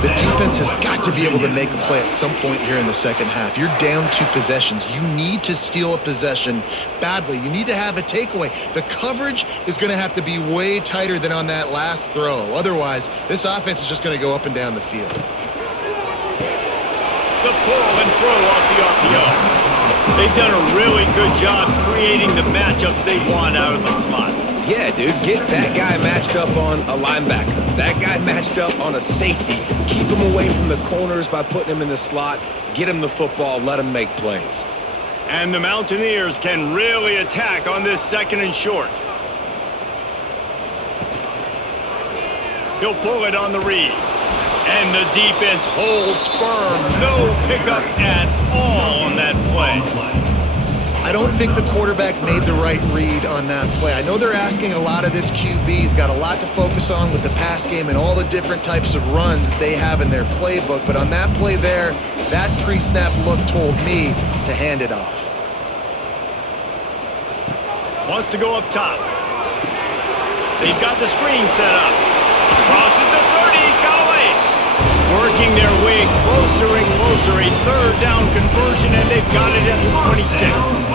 The defense has got to be able to make a play at some point here in the second half. You're down 2 possessions. You need to steal a possession badly. You need to have a takeaway. The coverage is going to have to be way tighter than on that last throw. Otherwise, this offense is just going to go up and down the field. The pull and throw off the RPO. They've done a really good job creating the matchups they want out of the slot. Yeah, dude, get that guy matched up on a linebacker. That guy matched up on a safety. Keep him away from the corners by putting him in the slot. Get him the football. Let him make plays. And the Mountaineers can really attack on this 2nd and short. He'll pull it on the read. And the defense holds firm. No pickup at all on that play. I don't think the quarterback made the right read on that play. I know they're asking a lot of this QB. He's got a lot to focus on with the pass game and all the different types of runs that they have in their playbook. But on that play there, that pre-snap look told me to hand it off. Wants to go up top. They've got the screen set up. Crosses the 30. He's got away. Working their way closer and closer. A 3rd down conversion, and they've got it at the 26.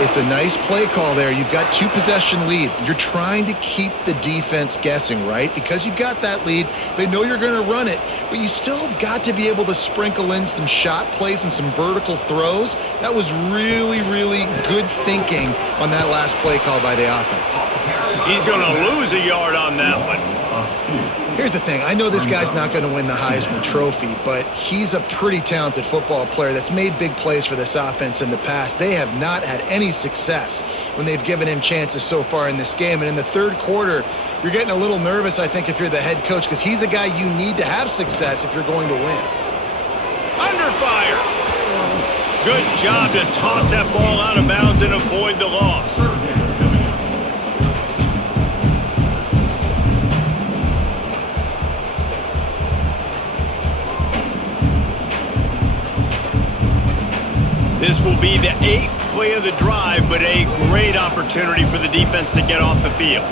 It's a nice play call there. You've got 2 possession lead. You're trying to keep the defense guessing, right? Because you've got that lead, they know you're going to run it, but you still have got to be able to sprinkle in some shot plays and some vertical throws. That was really, really good thinking on that last play call by the offense. He's going to lose a yard on that one. Here's the thing. I know this guy's not going to win the Heisman Trophy, but he's a pretty talented football player that's made big plays for this offense in the past. They have not had any success when they've given him chances so far in this game. And in the 3rd quarter, you're getting a little nervous, I think, if you're the head coach, because he's a guy you need to have success if you're going to win. Under fire. Good job to toss that ball out of bounds and avoid the loss. This will be the 8th play of the drive, but a great opportunity for the defense to get off the field.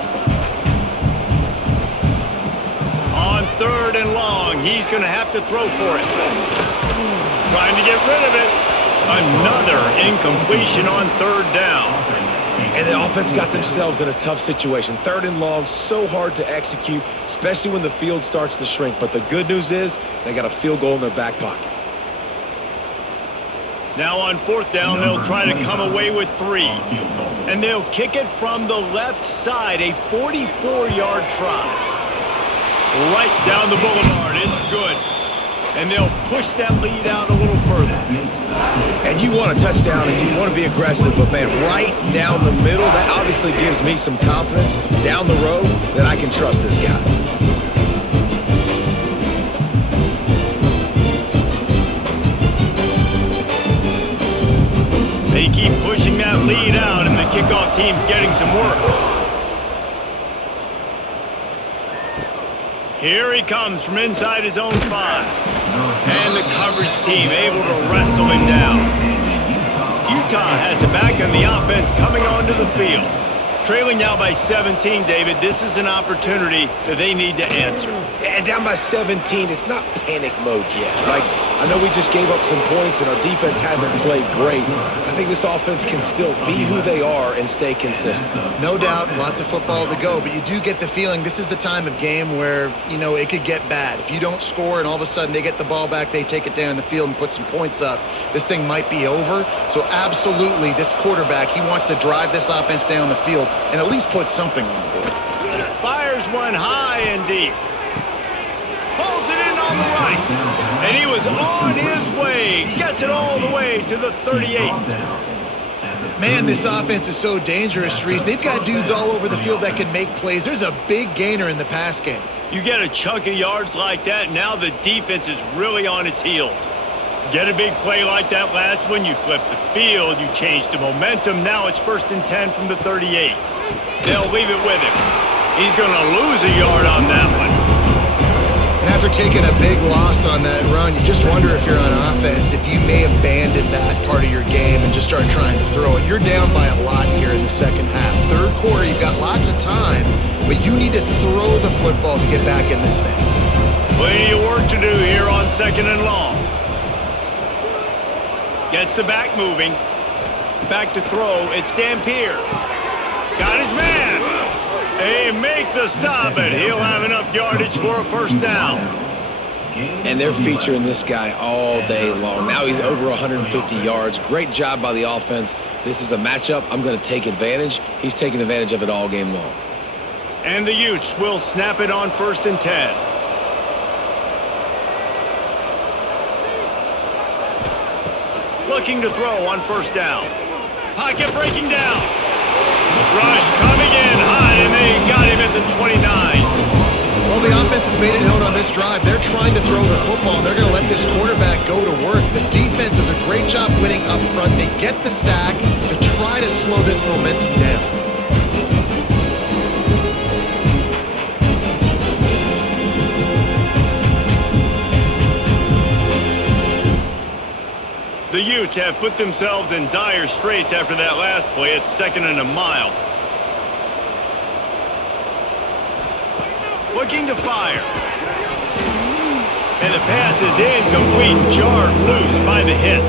On 3rd and long, he's going to have to throw for it. Trying to get rid of it. Another incompletion on 3rd down. And the offense got themselves in a tough situation. 3rd and long, so hard to execute, especially when the field starts to shrink. But the good news is they got a field goal in their back pocket. Now on 4th down, they'll try to come away with 3. And they'll kick it from the left side, a 44-yard try. Right down the boulevard, it's good. And they'll push that lead out a little further. And you want a touchdown and you want to be aggressive, but man, right down the middle, that obviously gives me some confidence down the road that I can trust this guy. They keep pushing that lead out, and the kickoff team's getting some work. Here he comes from inside his own 5. And the coverage team able to wrestle him down. Utah has it back, and the offense coming onto the field. Trailing now by 17, David. This is an opportunity that they need to answer. And down by 17, it's not panic mode yet. Like, I know we just gave up some points and our defense hasn't played great. I think this offense can still be who they are and stay consistent. No doubt, lots of football to go, but you do get the feeling this is the time of game where, you know, it could get bad. If you don't score and all of a sudden they get the ball back, they take it down the field and put some points up, this thing might be over. So absolutely, this quarterback, he wants to drive this offense down the field and at least put something on the board. Fires one high and deep. Pulls it in on the right. And he was on his way. Gets it all the way to the 38. Man, this offense is so dangerous, Reese. They've got dudes all over the field that can make plays. There's a big gainer in the pass game. You get a chunk of yards like that, now the defense is really on its heels. Get a big play like that last one, you flip the field, you change the momentum. Now it's 1st and 10 from the 38. They'll leave it with him. He's going to lose a yard on that one. And after taking a big loss on that run, you just wonder if you're on offense, if you may abandon that part of your game and just start trying to throw it. You're down by a lot here in the second half. Third quarter, you've got lots of time, but you need to throw the football to get back in this thing. Plenty of work to do here on 2nd and long. Gets the back moving. Back to throw. It's Dampier. Got his man. They make the stop, and he'll have enough yardage for a 1st down. And they're featuring this guy all day long. Now he's over 150 yards. Great job by the offense. This is a matchup. I'm going to take advantage. He's taking advantage of it all game long. And the Utes will snap it on 1st and 10. Looking to throw on 1st down. Pocket breaking down. Rush coming in hot, and they got him at the 29. Well, the offense has made it known on this drive. They're trying to throw the football, and they're going to let this quarterback go to work. The defense does a great job winning up front. They get the sack to try to slow this momentum down. The Utes have put themselves in dire straits after that last play. It's 2nd and a mile. Looking to fire. And the pass is incomplete, jarred loose by the hit.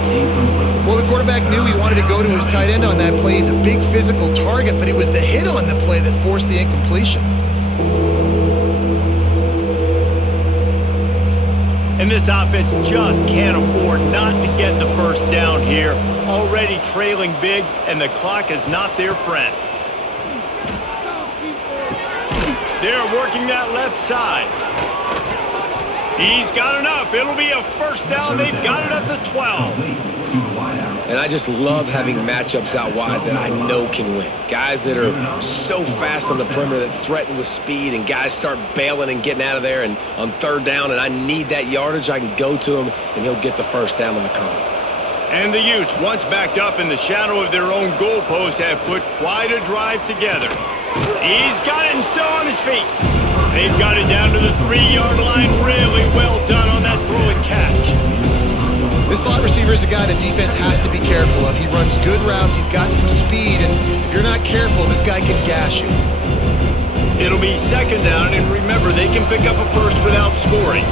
Well, the quarterback knew he wanted to go to his tight end on that play. He's a big physical target, but it was the hit on the play that forced the incompletion. And this offense just can't afford not to get the 1st down here. Already trailing big, and the clock is not their friend. They're working that left side. He's got enough. It'll be a 1st down. They've got it at the 12. And I just love having matchups out wide that I know can win. Guys that are so fast on the perimeter that threaten with speed, and guys start bailing and getting out of there and on 3rd down, and I need that yardage. I can go to him, and he'll get the 1st down on the curve. And the Utes, once backed up in the shadow of their own goalpost, have put quite a drive together. He's got it and still on his feet. They've got it down to the 3-yard line. Really well done on that throw and catch. This slot receiver is a guy the defense has to be careful of. He runs good routes, he's got some speed, and if you're not careful, this guy can gash you. It'll be 2nd down, and remember, they can pick up a 1st without scoring.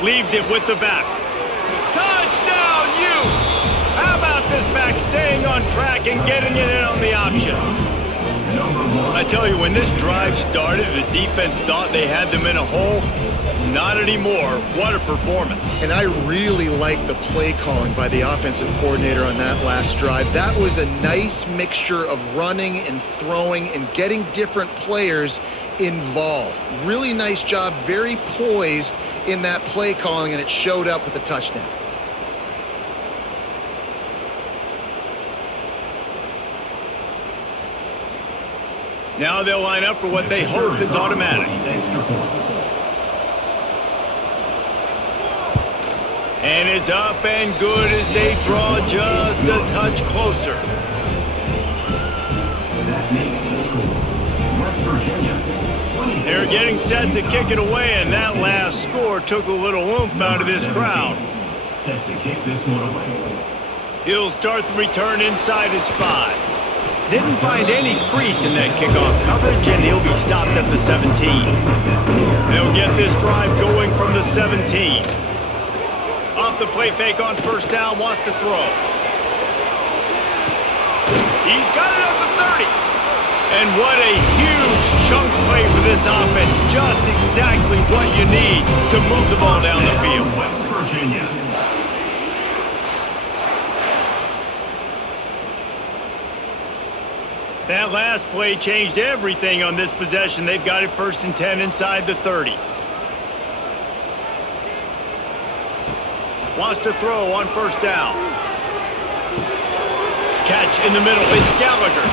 Leaves it with the back. Touchdown, Utes! How about this back staying on track and getting it in on the option? I tell you, when this drive started, the defense thought they had them in a hole. Not anymore. What a performance. And I really like the play calling by the offensive coordinator on that last drive. That was a nice mixture of running and throwing and getting different players involved. Really nice job, very poised in that play calling, and it showed up with a touchdown. Now they'll line up for what they hope is automatic. And it's up and good as they draw just a touch closer. That makes the score. West Virginia, 20. They're getting set to kick it away, and that last score took a little oomph out of this crowd. Set to kick this one away. He'll start the return inside his 5. Didn't find any crease in that kickoff coverage, and he'll be stopped at the 17. They'll get this drive going from the 17. Off the play fake on first down, wants to throw. He's got it at the 30. And what a huge chunk play for this offense. Just exactly what you need to move the ball down the field. West Virginia. That last play changed everything on this possession. They've got it 1st and 10 inside the 30. Wants to throw on first down. Catch in the middle. It's Gallagher.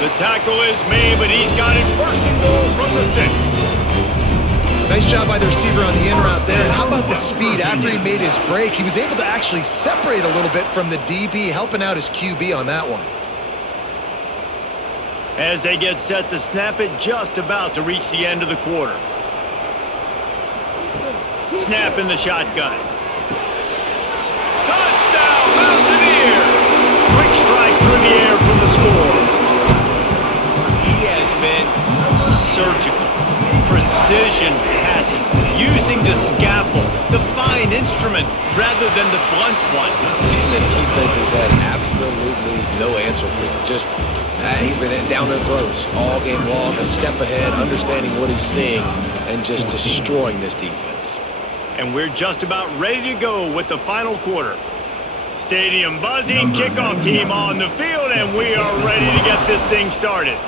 The tackle is made, but he's got it 1st and goal from the 6. Nice job by the receiver on the in route there. And how about the speed? After he made his break, he was able to actually separate a little bit from the DB, helping out his QB on that one. As they get set to snap it, just about to reach the end of the quarter. Snap in the shotgun. Touchdown, Mountaineers! Quick strike through the air for the score. He has been surgical. Precision passes, using the scalpel, the fine instrument, rather than the blunt one. And the defense has had absolutely no answer for him. Just, he's been down their throats all game long, a step ahead, understanding what he's seeing, and just destroying this defense. And we're just about ready to go with the final quarter. Stadium buzzing, kickoff team on the field, and we are ready to get this thing started.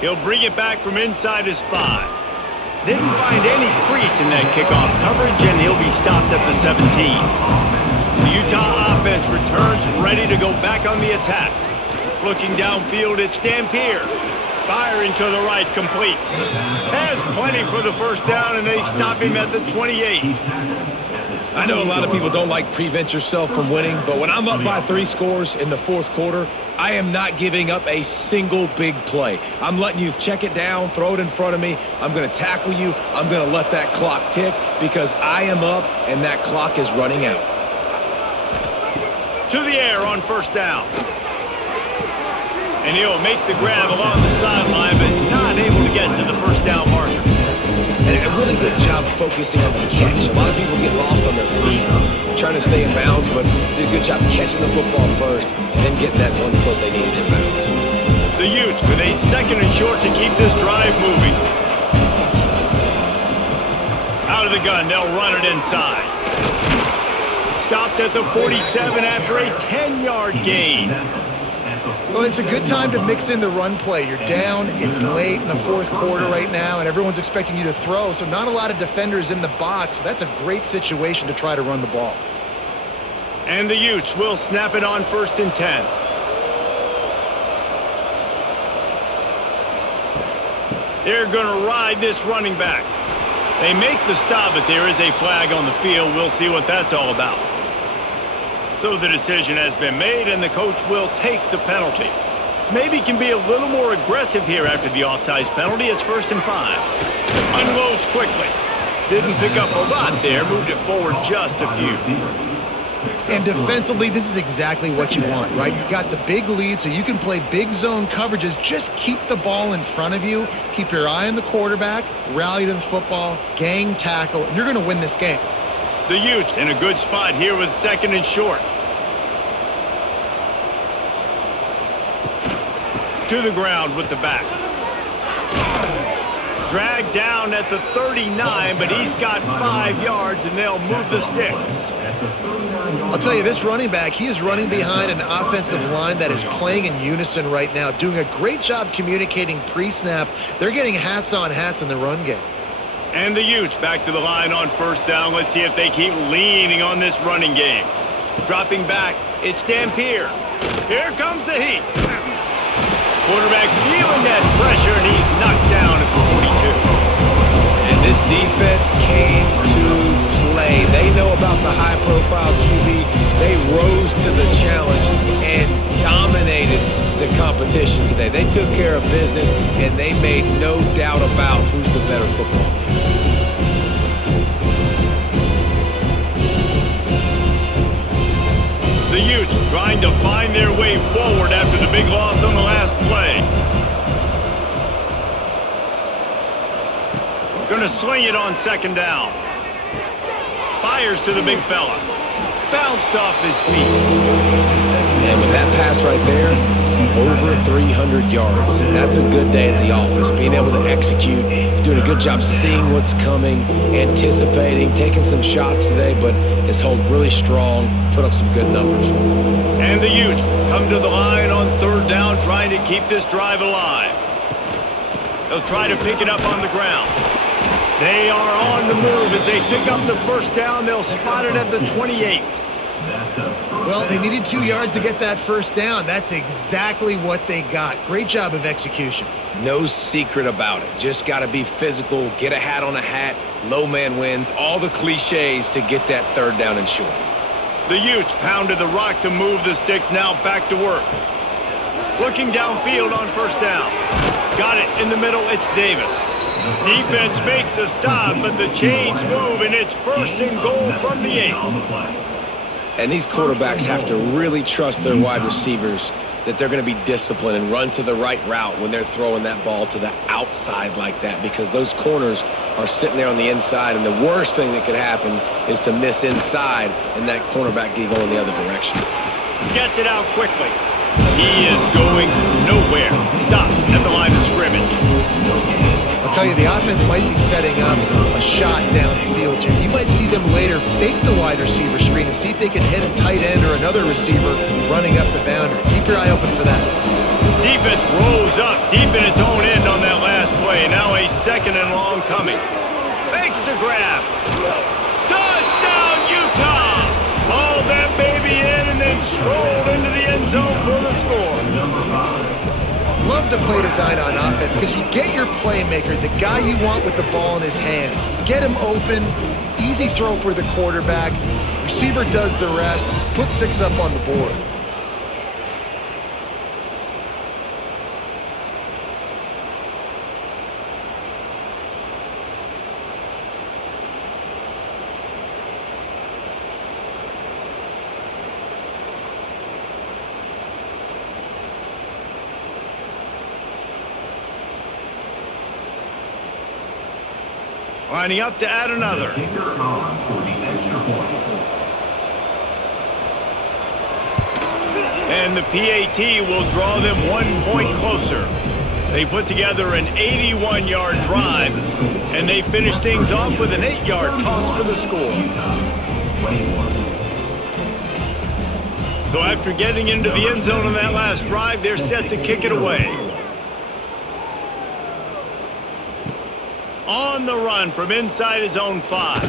He'll bring it back from inside his 5. Didn't find any crease in that kickoff coverage, and he'll be stopped at the 17. The Utah offense returns ready to go back on the attack. Looking downfield, it's Dampier. Firing to the right, complete. Has plenty for the first down, and they stop him at the 28. I know a lot of people don't like prevent yourself from winning, but when I'm up by 3 scores in the 4th quarter, I am not giving up a single big play. I'm letting you check it down, throw it in front of me. I'm going to tackle you. I'm going to let that clock tick because I am up and that clock is running out. To the air on first down. And he'll make the grab along the sideline, but he's not able to get to the first down marker. And a really good job focusing on the catch. A lot of people get lost on their feet, trying to stay in bounds, but did a good job catching the football first and then getting that 1 foot they needed in bounds. The Utes with a 2nd and short to keep this drive moving. Out of the gun, they'll run it inside. Stopped at the 47 after a 10-yard gain. Well, it's a good time to mix in the run play. You're down, it's late in the 4th quarter right now, and everyone's expecting you to throw, so not a lot of defenders in the box. That's a great situation to try to run the ball. And the Utes will snap it on 1st and 10. They're going to ride this running back. They make the stop, but there is a flag on the field. We'll see what that's all about. So the decision has been made, and the coach will take the penalty. Maybe can be a little more aggressive here after the offsides penalty. It's 1st and 5. Unloads quickly. Didn't pick up a lot there. Moved it forward just a few. And defensively, this is exactly what you want, right? You got the big lead, so you can play big zone coverages. Just keep the ball in front of you. Keep your eye on the quarterback. Rally to the football. Gang tackle. And you're going to win this game. The Utes in a good spot here with 2nd and short. To the ground with the back. Dragged down at the 39, but he's got 5 yards, and they'll move the sticks. I'll tell you, this running back, he is running behind an offensive line that is playing in unison right now, doing a great job communicating pre-snap. They're getting hats on hats in the run game. And the Utes back to the line on first down. Let's see if they keep leaning on this running game. Dropping back, it's Dampier. Here comes the heat. Quarterback feeling that pressure, and he's knocked down at the 42. And this defense came to play. They know about the high-profile QB. They rose to the challenge and dominated the competition today. They took care of business, and they made no doubt about who's the better football team. The Utes trying to find their way forward after the big loss on the last play. Gonna sling it on second down. Fires to the big fella. Bounced off his feet. And with that pass right there, over 300 yards. That's a good day at the office. Being able to execute, doing a good job seeing what's coming, anticipating, taking some shots today, but has held really strong, put up some good numbers. And the Utes come to the line on third down, trying to keep this drive alive. They'll try to pick it up on the ground. They are on the move as they pick up the first down. They'll spot it at the 28. Well, they needed 2 yards to get that first down. That's exactly what they got. Great job of execution. No secret about it. Just got to be physical, get a hat on a hat, low man wins, all the cliches to get that third down and short. The Utes pounded the rock to move the sticks, now back to work. Looking downfield on first down. Got it in the middle, it's Davis. Defense makes a stop, but the chains move, and it's first and goal from the 8. And these quarterbacks have to really trust their wide receivers that they're going to be disciplined and run to the right route when they're throwing that ball to the outside like that, because those corners are sitting there on the inside, and the worst thing that could happen is to miss inside and that cornerback get going the other direction. Gets it out quickly. He is going nowhere. Stop at the line of scrimmage. I'll tell you, the offense might be setting up a shot down the field here. You might see them later fake the wide receiver screen and see if they can hit a tight end or another receiver running up the boundary. Keep your eye open for that. Defense rolls up deep in its own end on that last play. Now a second and long coming. Makes the grab. Touchdown, Utah! Hauled that baby in and then strolled into the end zone for the score. Love the play design on offense because you get your playmaker, the guy you want with the ball in his hands. You get him open, easy throw for the quarterback. Receiver does the rest, put 6 up on the board. Lining up to add another. Kicker on for the extra point. And the PAT will draw them 1 point closer. They put together an 81-yard drive, and they finish things off with an 8-yard toss for the score. So after getting into the end zone on that last drive, they're set to kick it away. On the run from inside his own 5.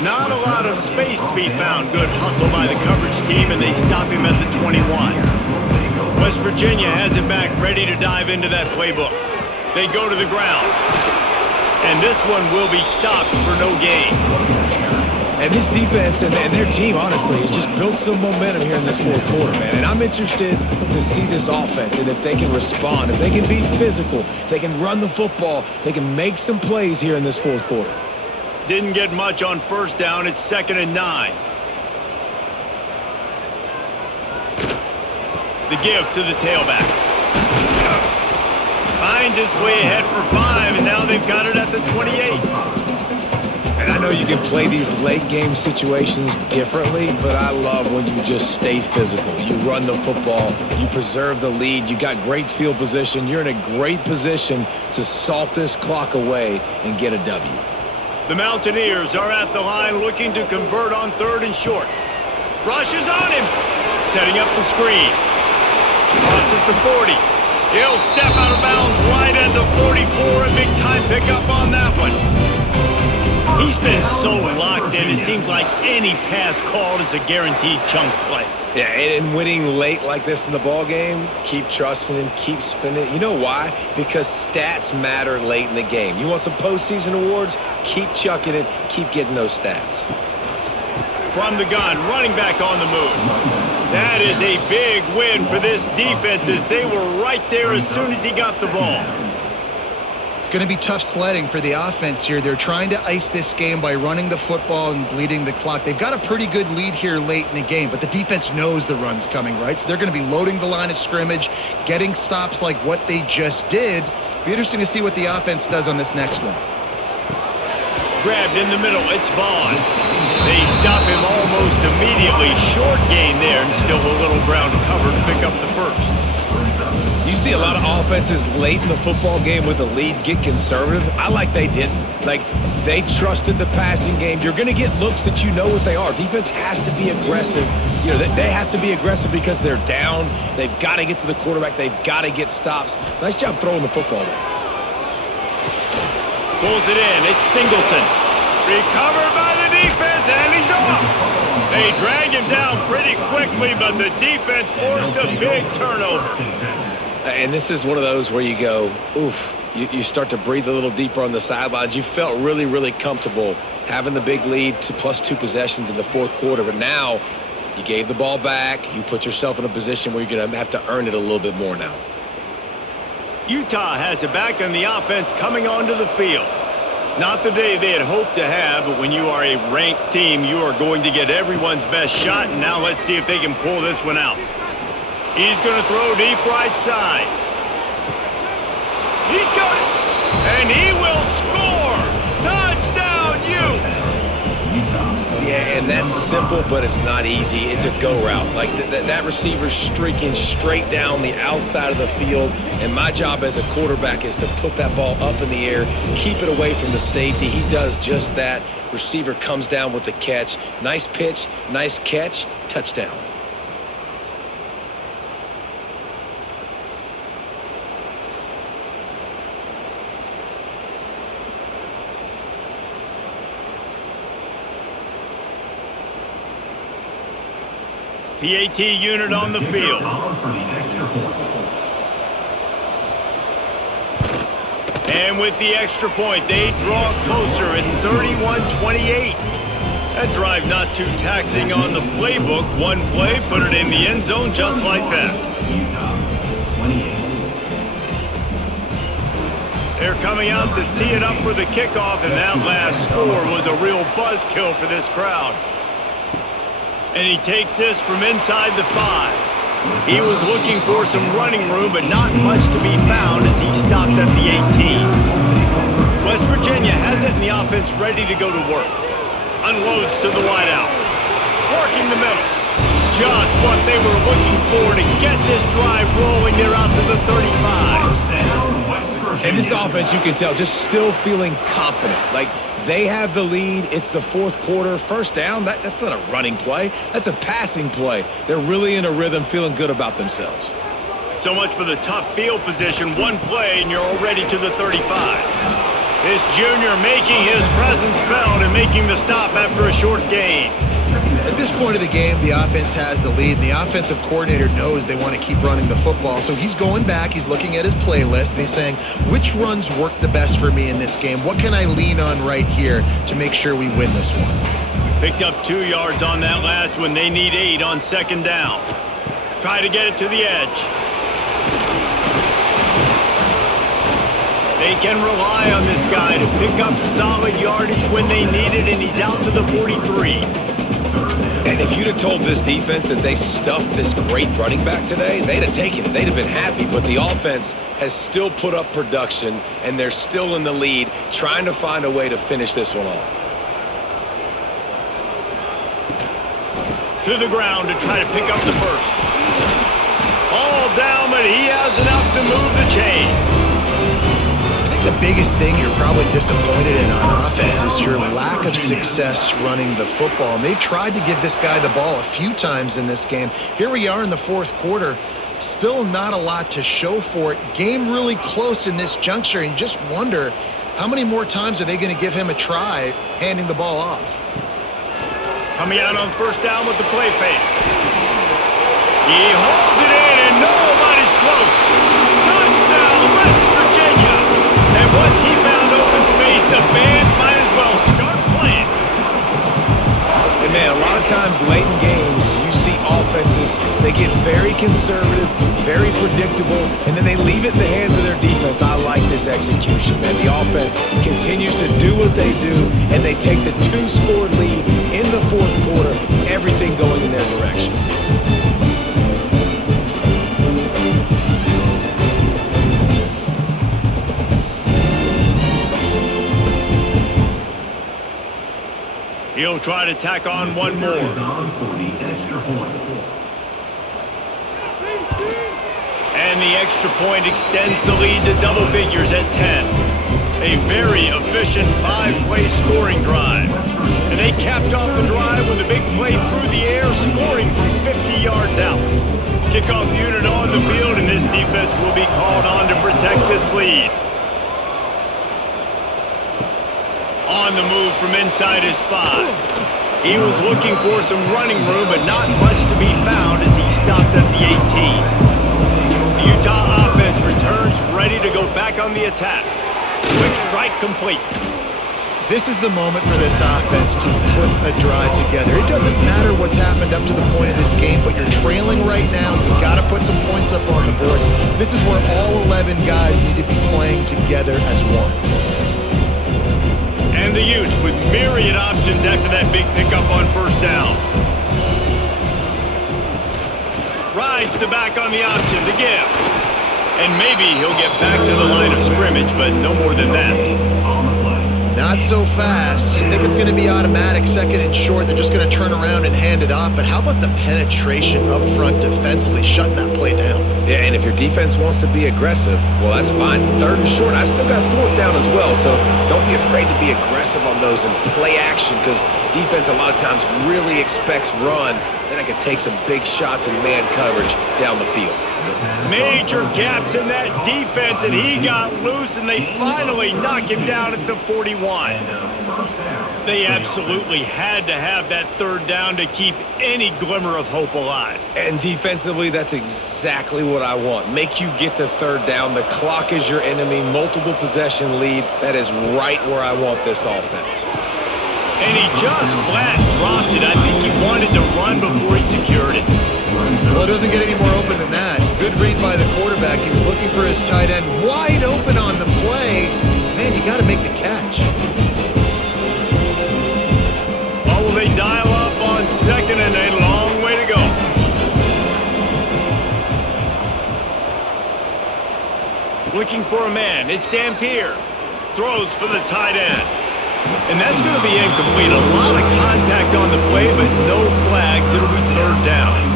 Not a lot of space to be found. Good hustle by the coverage team, and they stop him at the 21. West Virginia has it back, ready to dive into that playbook. They go to the ground. And this one will be stopped for no gain. And this defense and their team, honestly, has just built some momentum here in this fourth quarter, man. And I'm interested to see this offense and if they can respond, if they can be physical, if they can run the football, they can make some plays here in this fourth quarter. Didn't get much on first down. It's 2nd and 9. The give to the tailback. Finds his way ahead for 5, and now they've got it at the 28. And I know you can play these late game situations differently, but I love when you just stay physical. You run the football, you preserve the lead, you got great field position, you're in a great position to salt this clock away and get a W. The Mountaineers are at the line looking to convert on 3rd and short. Rushes on him, setting up the screen. Crosses the 40. He'll step out of bounds right at the 44, a big time pickup on that one. He's been so locked in, it seems like any pass called is a guaranteed chunk play. Yeah, and winning late like this in the ball game, keep trusting him, keep spinning. You know why? Because stats matter late in the game. You want some postseason awards? Keep chucking it, keep getting those stats. From the gun, running back on the move. That is a big win for this defense as they were right there as soon as he got the ball. It's going to be tough sledding for the offense here. They're trying to ice this game by running the football and bleeding the clock. They've got a pretty good lead here late in the game, but the defense knows the run's coming, right? So they're going to be loading the line of scrimmage, getting stops like what they just did. Be interesting to see what the offense does on this next one. Grabbed in the middle, it's Vaughn. They stop him almost immediately. Short gain there, and still a little ground to cover to pick up the first. You see a lot of offenses late in the football game with a lead get conservative. I like they didn't. Like, they trusted the passing game. You're going to get looks that you know what they are. Defense has to be aggressive. You know, they have to be aggressive because they're down. They've got to get to the quarterback. They've got to get stops. Nice job throwing the football there. Pulls it in. It's Singleton. Recovered by the defense, and he's off. They drag him down pretty quickly, but the defense forced a big turnover. And this is one of those where you go, oof, you start to breathe a little deeper on the sidelines. You felt really, really comfortable having the big lead to +2 possessions in the fourth quarter, but now you gave the ball back. You put yourself in a position where you're going to have to earn it a little bit more now. Utah has it back on the offense coming onto the field. Not the day they had hoped to have, but when you are a ranked team, you are going to get everyone's best shot, and now let's see if they can pull this one out. He's going to throw deep right side. He's got it, and he will score! Touchdown, Utes! Yeah, and that's simple, but it's not easy. It's a go route. Like, that receiver's streaking straight down the outside of the field, and my job as a quarterback is to put that ball up in the air, keep it away from the safety. He does just that. Receiver comes down with the catch. Nice pitch, nice catch, touchdown. PAT unit on the field. And with the extra point, they draw closer. It's 31-28. That drive not too taxing on the playbook. One play, put it in the end zone just like that. They're coming out to tee it up for the kickoff, and that last score was a real buzzkill for this crowd. And he takes this from inside the 5. He was looking for some running room, but not much to be found as he stopped at the 18. West Virginia has it, and the offense ready to go to work. Unloads to the wideout. Working the middle. Just what they were looking for to get this drive rolling. They're out to the 35. And this offense, you can tell, just still feeling confident. Like, they have the lead. It's the fourth quarter. First down, that's not a running play. That's a passing play. They're really in a rhythm, feeling good about themselves. So much for the tough field position. One play, and you're already to the 35. This junior making his presence felt and making the stop after a short gain. At this point of the game, the offense has the lead, and the offensive coordinator knows they want to keep running the football. So he's going back, he's looking at his playlist, and he's saying, which runs work the best for me in this game? What can I lean on right here to make sure we win this one? Picked up 2 yards on that last one. They need 8 on second down. Try to get it to the edge. They can rely on this guy to pick up solid yardage when they need it, and he's out to the 43. And if you'd have told this defense that they stuffed this great running back today, they'd have taken it. They'd have been happy. But the offense has still put up production, and they're still in the lead, trying to find a way to finish this one off. To the ground to try to pick up the first. All down, but he has enough to move the chains. I think the biggest thing you're probably disappointed in on offense is your lack of success running the football. And they've tried to give this guy the ball a few times in this game. Here we are in the fourth quarter. Still not a lot to show for it. Game really close in this juncture, and you just wonder how many more times are they going to give him a try handing the ball off. Coming out on first down with the play fake. He holds it in, and nobody's close. Touchdown, West Virginia. And once he found open space, the band might as well start playing. And man, a lot of times late in games, you see offenses, they get very conservative, very predictable, and then they leave it in the hands of their defense. I like this execution, man. The offense continues to do what they do, and they take the 2-score lead in the fourth quarter, everything going in their direction. He'll try to tack on one more. And the extra point extends the lead to double figures at 10. A very efficient 5-play scoring drive. And they capped off the drive with a big play through the air, scoring from 50 yards out. Kickoff unit on the field, and this defense will be called on to protect this lead. On the move from inside his 5. He was looking for some running room, but not much to be found as he stopped at the 18. The Utah offense returns ready to go back on the attack. Quick strike complete. This is the moment for this offense to put a drive together. It doesn't matter what's happened up to the point of this game, but you're trailing right now. You've got to put some points up on the board. This is where all 11 guys need to be playing together as one. And the Utes with myriad options after that big pickup on first down. Rides the back on the option to give. And maybe he'll get back to the line of scrimmage, but no more than that. Not so fast. You think it's going to be automatic, second and short. They're just going to turn around and hand it off. But how about the penetration up front defensively, shutting that play down? Yeah, and if your defense wants to be aggressive, well, that's fine. Third and short, I still got fourth down as well. So don't be afraid to be aggressive on those and play action, because defense a lot of times really expects run. Then I can take some big shots in man coverage down the field. Major gaps in that defense, and he got loose, and they finally knock him down at the 41. They absolutely had to have that third down to keep any glimmer of hope alive. And defensively, that's exactly what I want. Make you get the third down. The clock is your enemy. Multiple possession lead. That is right where I want this offense. And he just flat dropped it. I think he wanted to run before he secured it. Well, it doesn't get any more open than that. Good read by the quarterback. He was looking for his tight end. Wide open on the play. Man, you got to make the catch. Oh, will they dial up on second, and a long way to go. Looking for a man. It's Dampier. Throws for the tight end. And that's going to be incomplete. A lot of contact on the play, but no flags. It'll be third down.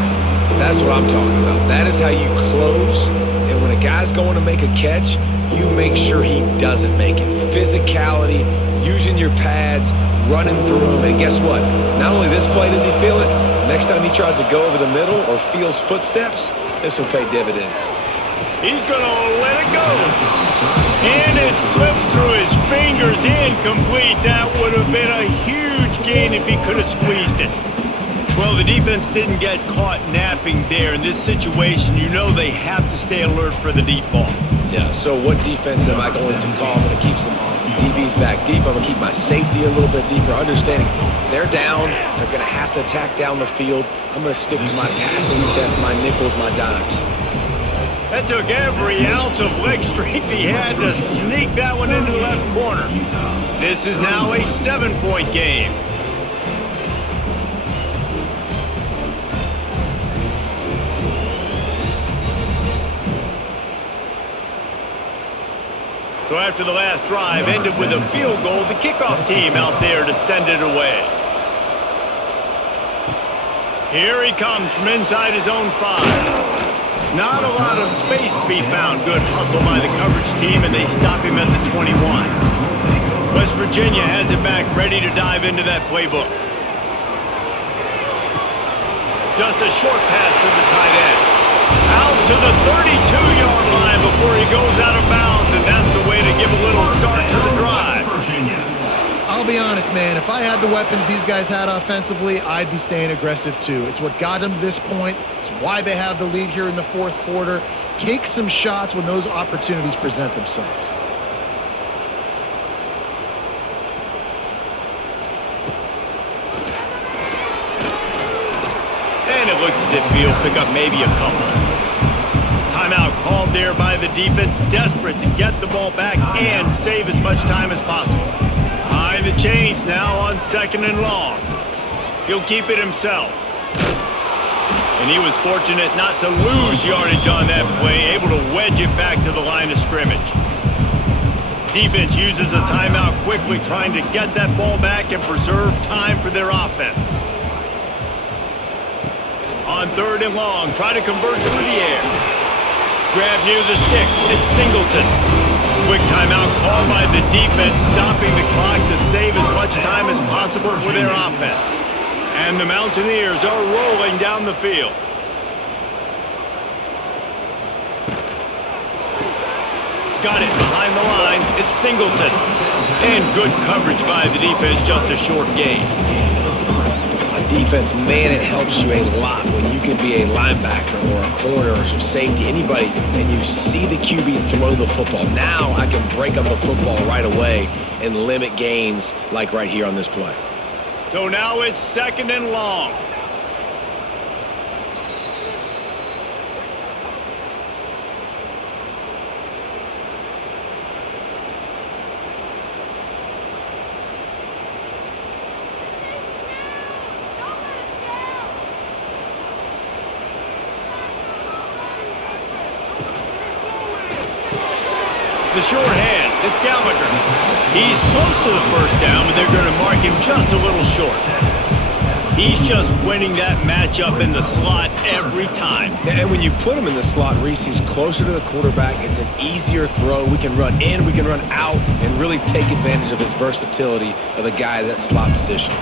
That's what I'm talking about. That is how you close. And when a guy's going to make a catch, you make sure he doesn't make it. Physicality, using your pads, running through them. And guess what? Not only this play does he feel it, next time he tries to go over the middle or feels footsteps, this will pay dividends. He's going to let it go. And it slips through his fingers, incomplete. That would have been a huge gain if he could have squeezed it. Well, the defense didn't get caught napping there. In this situation, you know they have to stay alert for the deep ball. Yeah, so what defense am I going to call? I'm going to keep some DBs back deep. I'm going to keep my safety a little bit deeper, understanding they're down. They're going to have to attack down the field. I'm going to stick to my passing sets, my nickels, my dimes. That took every ounce of leg strength he had to sneak that one into the left corner. This is now a 7-point game. So after the last drive ended with a field goal, the kickoff team out there to send it away. Here he comes from inside his own 5. Not a lot of space to be found. Good hustle by the coverage team, and they stop him at the 21. West Virginia has it back, ready to dive into that playbook. Just a short pass to the tight end. Out to the 32-yard line before he goes out of bounds, and that's the way to give a little start to the drive. I'll be honest, man. If I had the weapons these guys had offensively, I'd be staying aggressive too. It's what got them to this point. It's why they have the lead here in the fourth quarter. Take some shots when those opportunities present themselves. And it looks as if he'll pick up maybe a couple. Timeout called there by the defense, desperate to get the ball back and save as much time as possible. Behind the chains now on 2nd and long. He'll keep it himself. And he was fortunate not to lose yardage on that play, able to wedge it back to the line of scrimmage. Defense uses a timeout quickly, trying to get that ball back and preserve time for their offense. On 3rd and long, try to convert through the air. Grab near the sticks, it's Singleton. Quick timeout called by the defense, stopping the clock to save as much time as possible for their offense. And the Mountaineers are rolling down the field. Got it behind the line. It's Singleton. And good coverage by the defense, just a short gain. On defense, man, it helps you a lot when you can be a linebacker or a corner or some safety, anybody, and you see the QB throw the football. Now I can break up the football right away and limit gains like right here on this play. So now it's 2nd and long. The short hands, it's Gallagher. He's close to the first down, but they're going to mark him just a little short. He's just winning that matchup in the slot every time. And when you put him in the slot, Reese, he's closer to the quarterback. It's an easier throw. We can run in, we can run out, and really take advantage of his versatility of the guy in that slot position.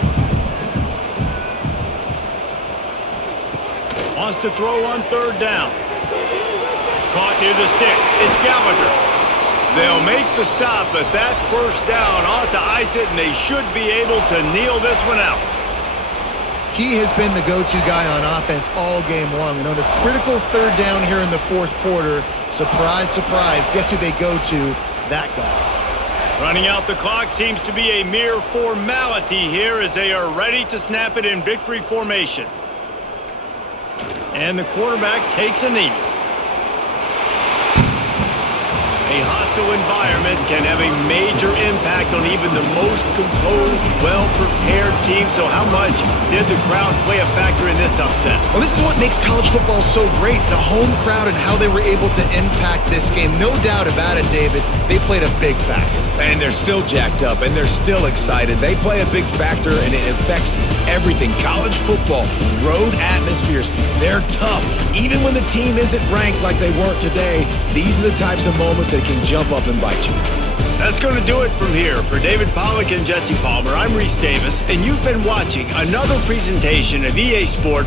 Wants to throw on 3rd down. Caught near the sticks. It's Gallagher. They'll make the stop, but that first down ought to ice it, and they should be able to kneel this one out. He has been the go-to guy on offense all game long. And on a critical 3rd down here in the 4th quarter, surprise, surprise, guess who they go to? That guy. Running out the clock seems to be a mere formality here as they are ready to snap it in victory formation. And the quarterback takes a knee. A hostile environment can have a major impact on even the most composed, well-prepared team. So how much did the crowd play a factor in this upset? Well, this is what makes college football so great, the home crowd and how they were able to impact this game. No doubt about it, David. They played a big factor. And they're still jacked up, and they're still excited. They play a big factor, and it affects everything. College football, road atmospheres, they're tough. Even when the team isn't ranked like they weren't today, these are the types of moments that can jump up and bite you. That's going to do it from here. For David Pollack and Jesse Palmer, I'm Reese Davis, and you've been watching another presentation of EA Sports